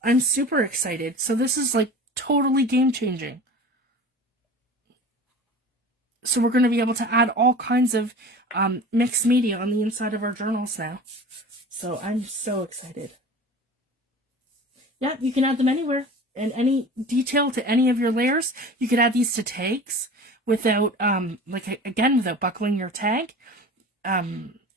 I'm super excited. So this is like totally game changing. So we're going to be able to add all kinds of mixed media on the inside of our journals now. So I'm so excited. Yeah, you can add them anywhere. And any detail to any of your layers. You could add these to tags without, without buckling your tag.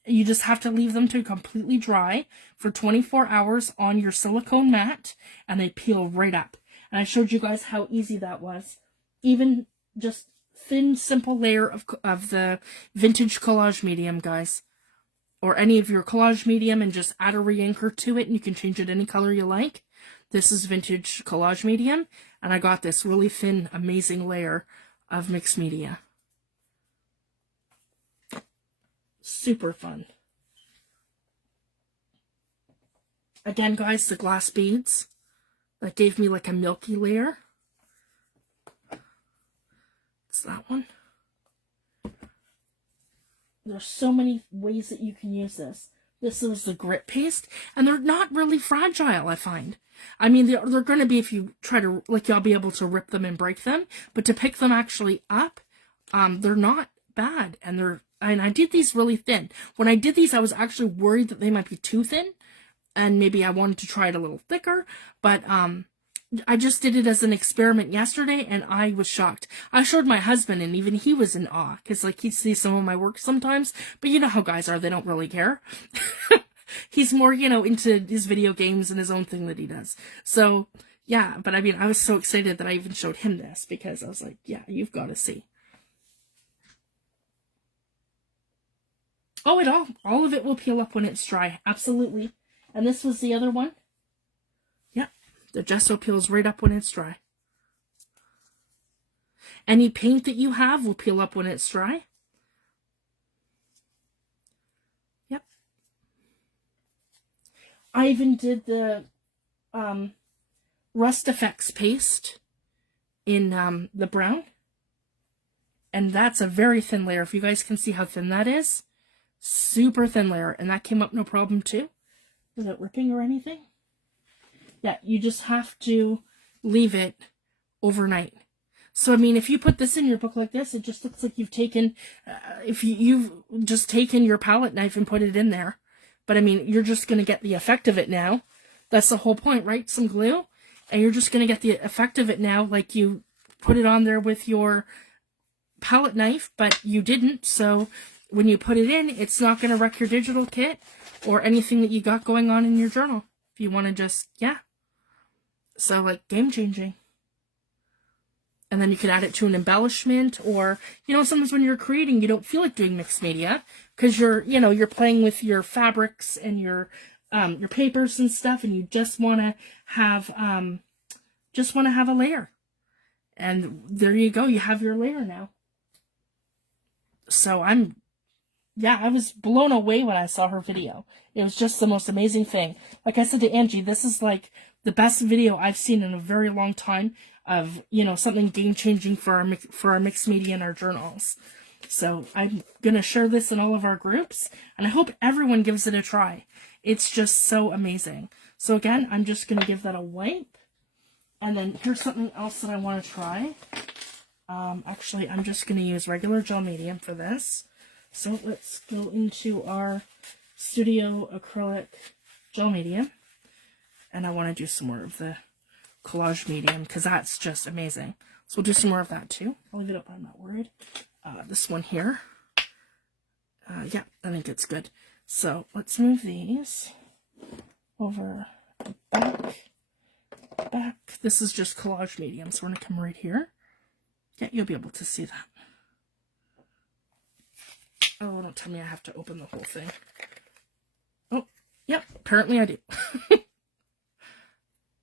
You just have to leave them to completely dry for 24 hours on your silicone mat, and they peel right up. And I showed you guys how easy that was. Even just thin, simple layer of the vintage collage medium, guys. Or any of your collage medium, and just add a re-inker to it, and you can change it any color you like. This is vintage collage medium, and I got this really thin, amazing layer of mixed media. Super fun. Again, guys, the glass beads, that gave me like a milky layer. It's that one. There's so many ways that you can use this. This is the grit paste, and they're not really fragile, I find. I mean, they're going to be, if you try to, like, you'll be able to rip them and break them, but to pick them actually up, they're not bad, and I did these really thin. When I did these, I was actually worried that they might be too thin, and maybe I wanted to try it a little thicker, but I just did it as an experiment yesterday, and I was shocked. I showed my husband, and even he was in awe, because, like, he sees some of my work sometimes, but you know how guys are, they don't really care. He's more, into his video games and his own thing that he does. So, yeah, but I mean, I was so excited that I even showed him this, because I was like, yeah, you've got to see. Oh, all of it will peel up when it's dry, absolutely. And this was the other one. Yeah, the gesso peels right up when it's dry. Any paint that you have will peel up when it's dry. Yep. I even did the Rust Effects paste in the brown. And that's a very thin layer. If you guys can see how thin that is. Super thin layer. And that came up no problem too. Without ripping or anything. Yeah, you just have to leave it overnight. So, I mean, if you put this in your book like this, it just looks like you've taken, you've just taken your palette knife and put it in there. But, I mean, you're just going to get the effect of it now. That's the whole point, right? Some glue. and you're just going to get the effect of it now, like you put it on there with your palette knife, but you didn't, so when you put it in, it's not going to wreck your digital kit or anything that you got going on in your journal. If you want to just, yeah. So, like, game-changing. And then you can add it to an embellishment, or, you know, sometimes when you're creating, you don't feel like doing mixed media because you're, you know, you're playing with your fabrics and your papers and stuff, and you just want to have a layer. And there you go. You have your layer now. So I was blown away when I saw her video. It was just the most amazing thing. Like I said to Angie, this is like the best video I've seen in a very long time of, you know, something game-changing for our mixed media and our journals. So I'm going to share this in all of our groups, and I hope everyone gives it a try. It's just so amazing. So again, I'm just going to give that a wipe. And then here's something else that I want to try. Actually, I'm just going to use regular gel medium for this. So let's go into our Studio Acrylic Gel Medium. And I want to do some more of the collage medium because that's just amazing. So we'll do some more of that too. I'll leave it up, I'm not worried. This one here. Yeah, I think it's good. So let's move these over back. This is just collage medium, so we're going to come right here. Yeah, you'll be able to see that. Oh, don't tell me I have to open the whole thing. Oh, yep, apparently I do.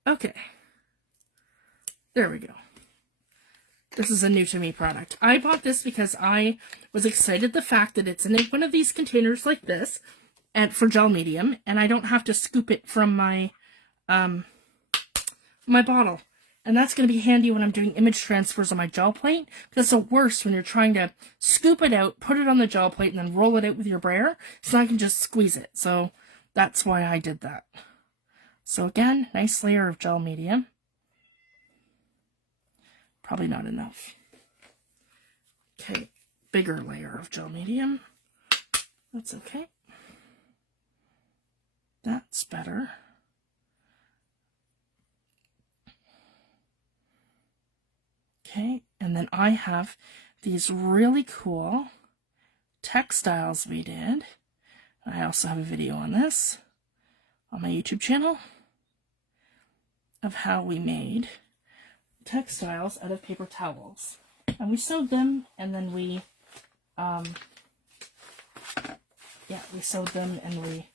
Okay. There we go. This is a new to me product. I bought this because I was excited the fact that it's in one of these containers like this, and for gel medium, and I don't have to scoop it from my my bottle. And that's going to be handy when I'm doing image transfers on my gel plate, because it's the worst when you're trying to scoop it out, put it on the gel plate, and then roll it out with your brayer, so I can just squeeze it. So that's why I did that. So again, nice layer of gel medium. Probably not enough. Okay, bigger layer of gel medium. That's okay. That's better. Okay, and then I have these really cool textiles we did. I also have a video on this on my YouTube channel of how we made textiles out of paper towels. And we sewed them, and then we sewed them, and we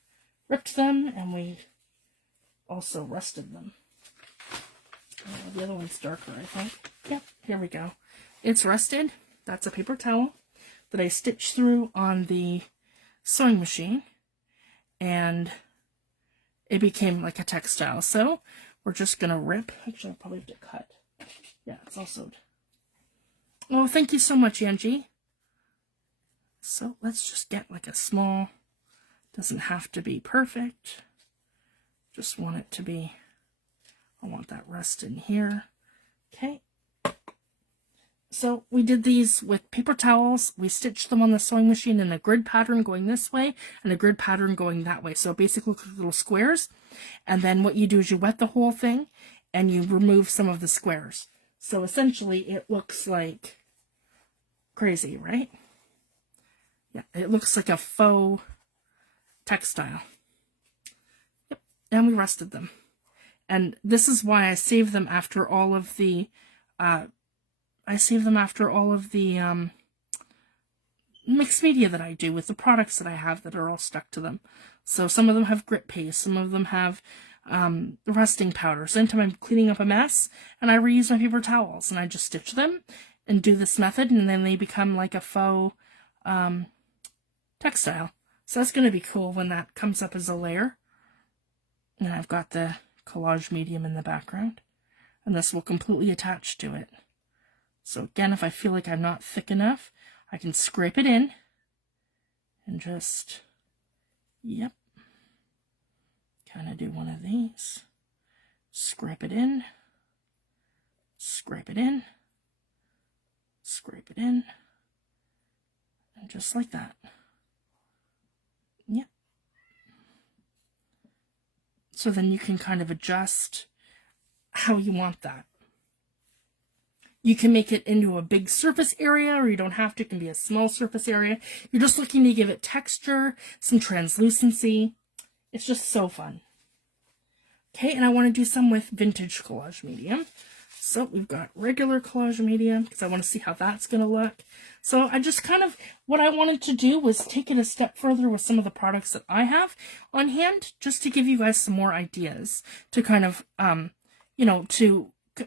ripped them, and we also rusted them. The other one's darker, I think. Yep, here we go. It's rusted. That's a paper towel that I stitched through on the sewing machine, and it became like a textile. So we're just gonna rip. Actually, I'll probably have to cut. Yeah, it's all sewed. Oh, thank you so much, Angie. So let's just get like a small, doesn't have to be perfect. Just want it to be, I want that rest in here. Okay. So we did these with paper towels. We stitched them on the sewing machine in a grid pattern going this way and a grid pattern going that way. So basically little squares. And then what you do is you wet the whole thing and you remove some of the squares. So essentially it looks like crazy, right? Yeah, it looks like a faux textile. Yep, and we rusted them. And this is why I save them after all of the mixed media that I do with the products that I have that are all stuck to them. So some of them have grit paste, some of them have rusting powder. So anytime I'm cleaning up a mess, and I reuse my paper towels, and I just stitch them and do this method, and then they become like a faux textile. So that's going to be cool when that comes up as a layer. And I've got the collage medium in the background, and this will completely attach to it. So again, if I feel like I'm not thick enough, I can scrape it in and just, yep, kind of do one of these, scrape it in, scrape it in, scrape it in, and just like that. Yep. So then you can kind of adjust how you want that. You can make it into a big surface area, or you don't have to. It can be a small surface area. You're just looking to give it texture, some translucency. It's just so fun. Okay, and I want to do some with vintage collage medium. So we've got regular collage medium, because I want to see how that's going to look. So I just kind of, what I wanted to do was take it a step further with some of the products that I have on hand, just to give you guys some more ideas to kind of,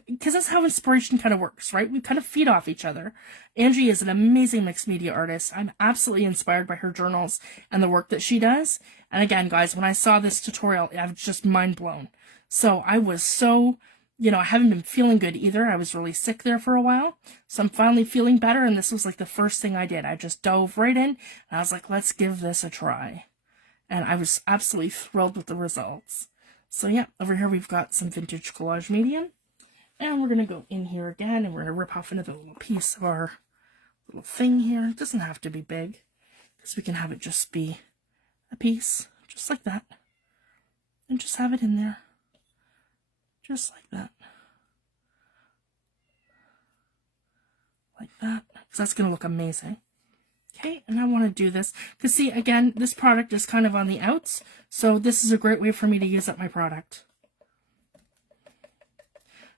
because that's how inspiration kind of works, right? We kind of feed off each other. Angie is an amazing mixed media artist. I'm absolutely inspired by her journals and the work that she does. And again, guys, when I saw this tutorial, I was just mind blown. So I was so, I haven't been feeling good either. I was really sick there for a while. So I'm finally feeling better. And this was like the first thing I did. I just dove right in and I was like, let's give this a try. And I was absolutely thrilled with the results. So yeah, over here we've got some vintage collage medium. And we're going to go in here again, and we're going to rip off another little piece of our little thing here. It doesn't have to be big, because we can have it just be a piece, just like that. And just have it in there, just like that. Like that, because that's going to look amazing. Okay, and I want to do this, because see, again, this product is kind of on the outs, so this is a great way for me to use up my product.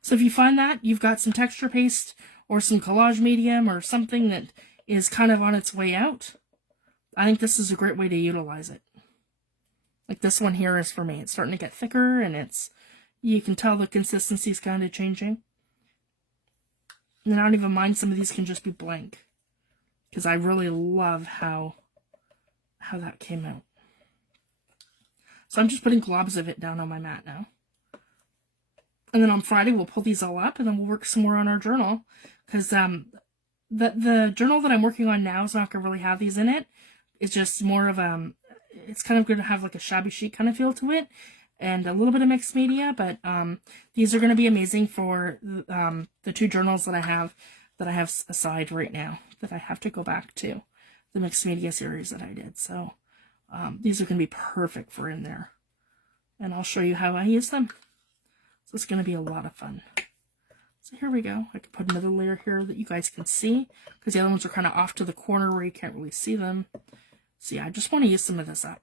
So if you find that you've got some texture paste or some collage medium or something that is kind of on its way out, I think this is a great way to utilize it. Like this one here is for me. It's starting to get thicker and you can tell the consistency is kind of changing. And I don't even mind some of these can just be blank, because I really love how that came out. So I'm just putting globs of it down on my mat now. And then on Friday, we'll pull these all up, and then we'll work some more on our journal. Because the journal that I'm working on now is not going to really have these in it. It's just more of it's kind of going to have like a shabby chic kind of feel to it. And a little bit of mixed media. But these are going to be amazing for the two journals that I have aside right now, that I have to go back to. The mixed media series that I did. So these are going to be perfect for in there. And I'll show you how I use them. So it's going to be a lot of fun. So here we go. I can put another layer here that you guys can see, because the other ones are kind of off to the corner where you can't really see them. So yeah, I just want to use some of this up.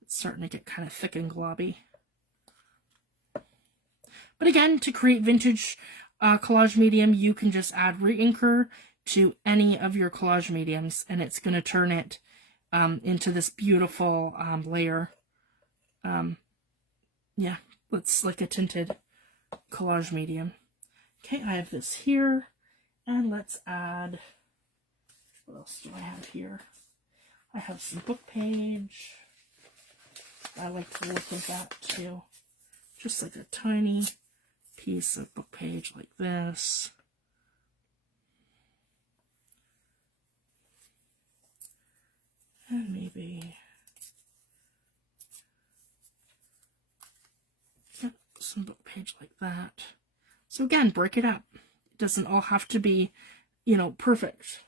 It's starting to get kind of thick and globby. But again, to create vintage collage medium, you can just add re-inker to any of your collage mediums, and it's going to turn it into this beautiful layer. Yeah. It's like a tinted collage medium. Okay, I have this here. And let's add, what else do I have here? I have some book page. I like the look of that too. Just like a tiny piece of book page like this. And maybe some book page like that. So again, break it up. It doesn't all have to be, perfect.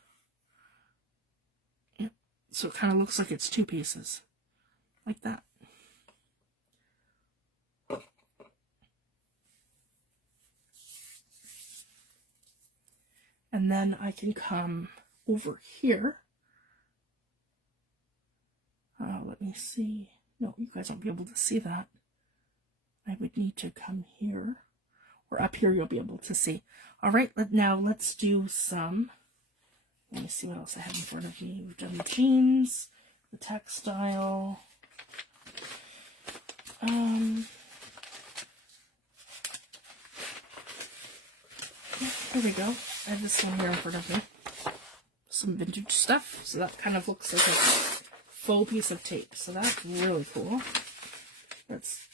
Yeah. So it kind of looks like it's two pieces. Like that. And then I can come over here. Let me see. No, you guys won't be able to see that. I would need to come here, or up here you'll be able to see. All right, now let's do some, let me see what else I have in front of me. We've done the jeans, the textile. Here we go. I have this one here in front of me. Some vintage stuff. So that kind of looks like a faux piece of tape. So that's really cool. Let's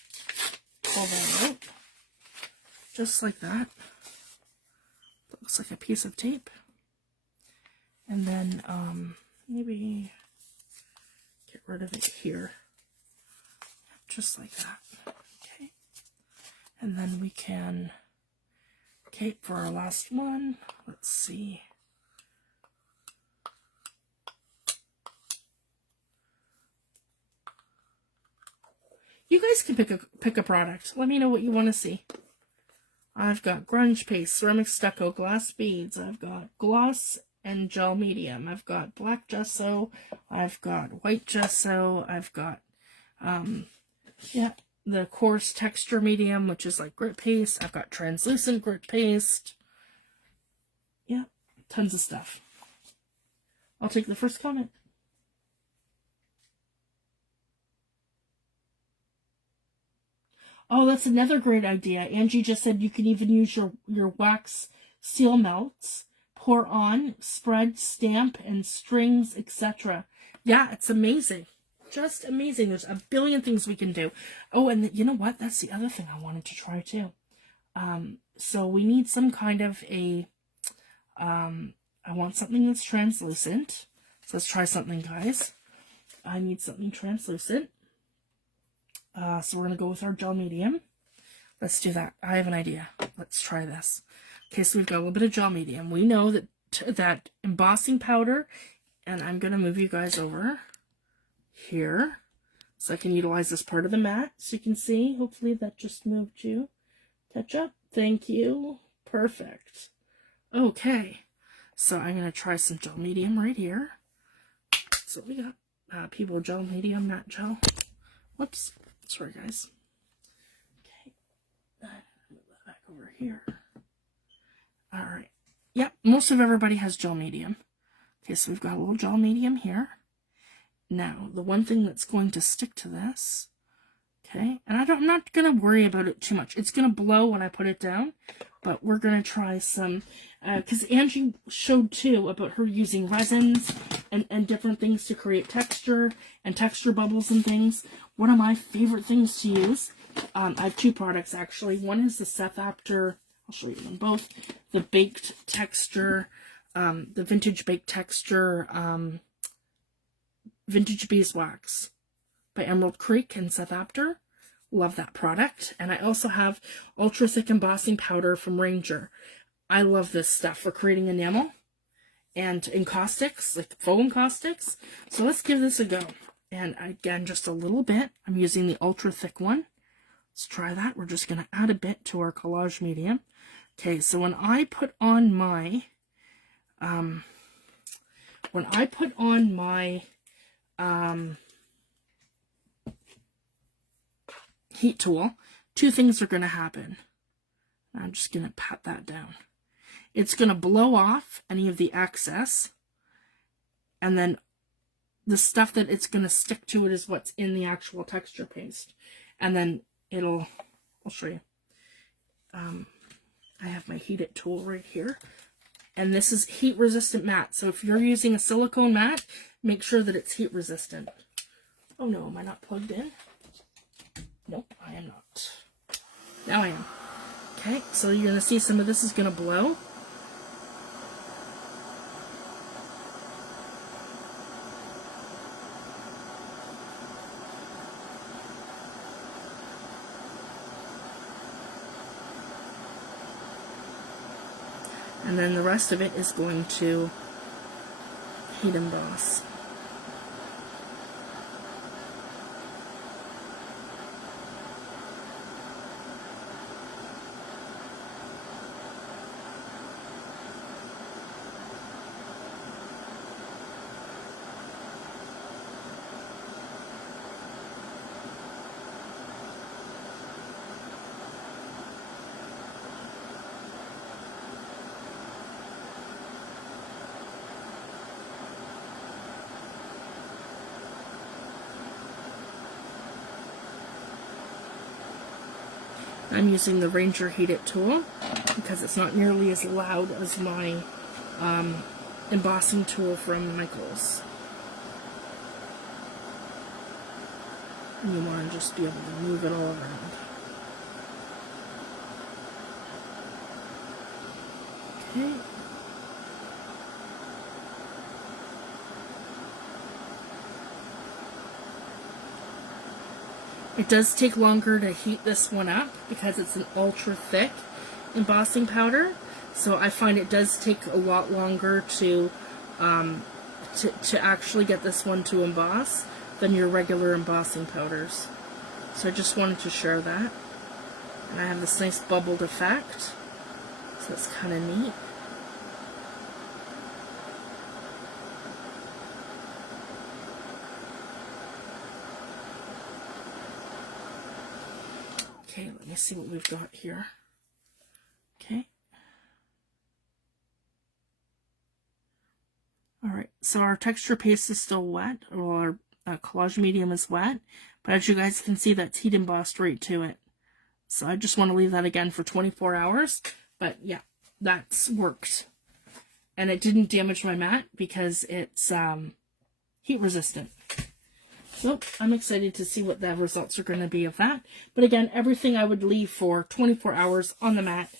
pull that out, just like that. Looks like a piece of tape. And then maybe get rid of it here, just like that. Okay, and then we can, okay, for our last one, let's see. You guys can pick a product. Let me know what you want to see. I've got grunge paste, ceramic stucco, glass beads. I've got gloss and gel medium. I've got black gesso. I've got white gesso. I've got, the coarse texture medium, which is like grit paste. I've got translucent grit paste. Yeah, tons of stuff. I'll take the first comment. Oh, that's another great idea. Angie just said you can even use your wax seal melts, pour on, spread, stamp, and strings, etc. Yeah, it's amazing. Just amazing. There's a billion things we can do. Oh, and you know what? That's the other thing I wanted to try too. So we need some kind of a, I want something that's translucent. So let's try something, guys. I need something translucent. So we're going to go with our gel medium. Let's do that. I have an idea. Let's try this. Okay, so we've got a little bit of gel medium. We know that embossing powder, and I'm going to move you guys over here so I can utilize this part of the mat. So you can see, hopefully that just moved you. Touch up. Thank you. Perfect. Okay, so I'm going to try some gel medium right here. So we got people gel medium, not gel. Whoops. Sorry, guys. Okay. Move that back over here. All right. Yep, most of everybody has gel medium. Okay, so we've got a little gel medium here. Now, the one thing that's going to stick to this, okay, and I'm not going to worry about it too much. It's going to blow when I put it down, but we're going to try some, because Angie showed too about her using resins and different things to create texture and texture bubbles and things. One of my favorite things to use, I have two products actually. One is the Seth Apter, I'll show you them both, the baked texture, the vintage baked texture, vintage beeswax by Emerald Creek and Seth Apter. Love that product. And I also have ultra thick embossing powder from Ranger. I love this stuff for creating enamel and encaustics, like faux encaustics. So let's give this a go. And again, just a little bit. I'm using the ultra thick one. Let's try that. We're just going to add a bit to our collage medium. Okay, so when I put on my, heat tool, two things are going to happen. I'm just going to pat that down. It's going to blow off any of the excess, and then the stuff that it's going to stick to it is what's in the actual texture paste. And then I'll show you. I have my heat it tool right here. And this is heat resistant mat. So if you're using a silicone mat, make sure that it's heat resistant. Oh no, am I not plugged in? Nope, I am not. Now I am. Okay, so you're going to see some of this is going to blow. And then the rest of it is going to heat emboss. I'm using the Ranger Heat It tool because it's not nearly as loud as my embossing tool from Michaels. And you want to just be able to move it all around. Okay. It does take longer to heat this one up because it's an ultra thick embossing powder. So I find it does take a lot longer to actually get this one to emboss than your regular embossing powders. So I just wanted to share that. And I have this nice bubbled effect. So that's kind of neat. Okay, let me see what we've got here. Okay. Alright, so our texture paste is still wet, or our collage medium is wet, but as you guys can see, that's heat embossed right to it. So I just want to leave that again for 24 hours, but yeah, that's worked. And it didn't damage my mat because it's heat resistant. So I'm excited to see what the results are going to be of that. But again, everything I would leave for 24 hours on the mat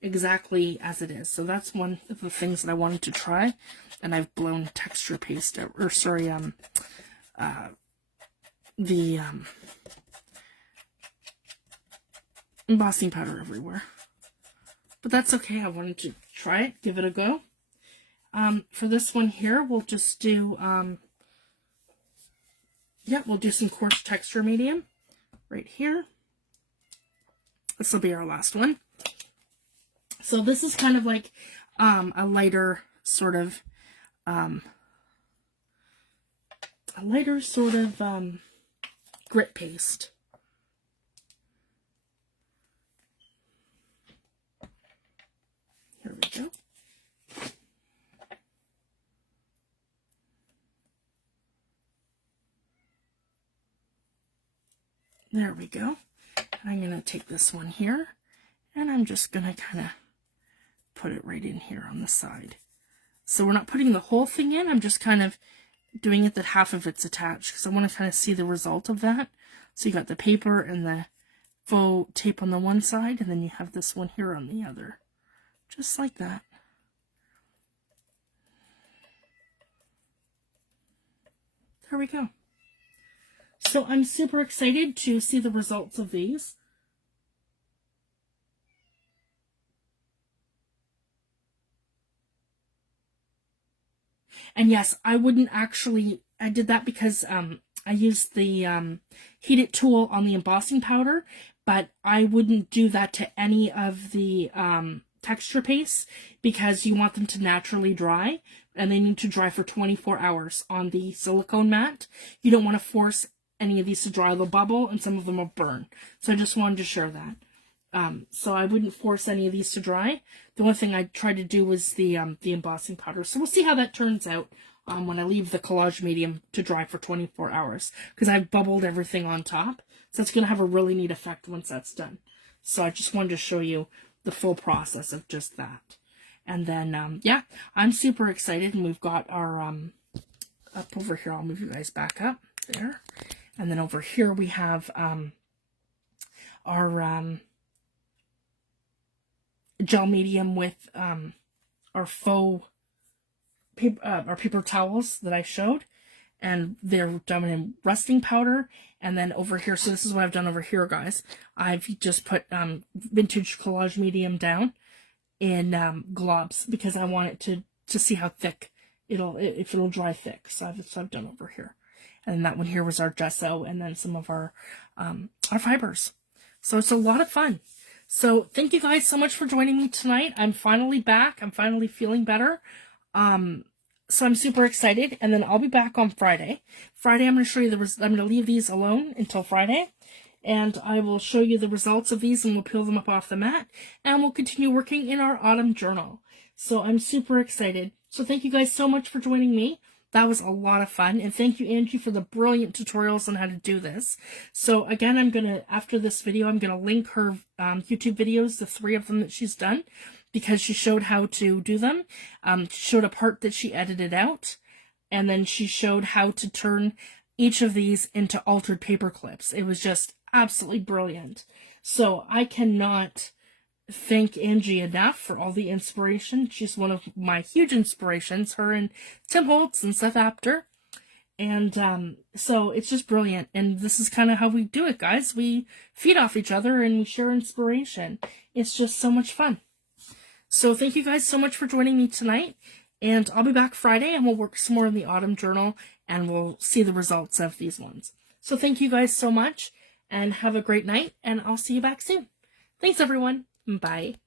exactly as it is. So that's one of the things that I wanted to try. And I've blown texture paste, or sorry, the embossing powder everywhere. But that's okay. I wanted to try it, give it a go. For this one here, we'll just do, we'll do some coarse texture medium right here. This will be our last one. So this is kind of like a lighter sort of grit paste. Here we go. There we go. And I'm going to take this one here, and I'm just going to kind of put it right in here on the side. So we're not putting the whole thing in, I'm just kind of doing it that half of it's attached, because I want to kind of see the result of that. So you got the paper and the faux tape on the one side, and then you have this one here on the other. Just like that. There we go. So I'm super excited to see the results of these. And yes, I wouldn't actually, I did that because I used the heated tool on the embossing powder, but I wouldn't do that to any of the texture pastes because you want them to naturally dry, and they need to dry for 24 hours on the silicone mat. You don't want to force any of these to dry. They'll bubble and some of them will burn. So I just wanted to share that. So I wouldn't force any of these to dry. The one thing I tried to do was the embossing powder. So we'll see how that turns out when I leave the collage medium to dry for 24 hours. Because I've bubbled everything on top. So it's going to have a really neat effect once that's done. So I just wanted to show you the full process of just that. And then, yeah, I'm super excited. And we've got our, up over here, I'll move you guys back up there. And then over here we have our gel medium with our faux paper, our paper towels that I showed, and they're done in rusting powder. And then over here, so this is what I've done over here, guys. I've just put vintage collage medium down in globs because I want it to see how thick if it'll dry thick. So I've done over here. And that one here was our gesso, and then some of our fibers. So it's a lot of fun. So thank you guys so much for joining me tonight. I'm finally back. I'm finally feeling better. So I'm super excited. And then I'll be back on Friday. Friday, I'm going to show you I'm going to leave these alone until Friday. And I will show you the results of these, and we'll peel them up off the mat. And we'll continue working in our autumn journal. So I'm super excited. So thank you guys so much for joining me. That was a lot of fun. And thank you, Angie, for the brilliant tutorials on how to do this. So again, after this video, I'm going to link her YouTube videos, the 3 of them that she's done, because she showed how to do them. She showed a part that she edited out, and then she showed how to turn each of these into altered paper clips. It was just absolutely brilliant. So I cannot thank Angie enough for all the inspiration. She's one of my huge inspirations, her and Tim Holtz and Seth Apter. And so it's just brilliant. And this is kind of how we do it, guys. We feed off each other and we share inspiration. It's just so much fun. So thank you guys so much for joining me tonight. And I'll be back Friday, and we'll work some more in the autumn journal, and we'll see the results of these ones. So thank you guys so much. and have a great night, and I'll see you back soon. Thanks, everyone. Bye.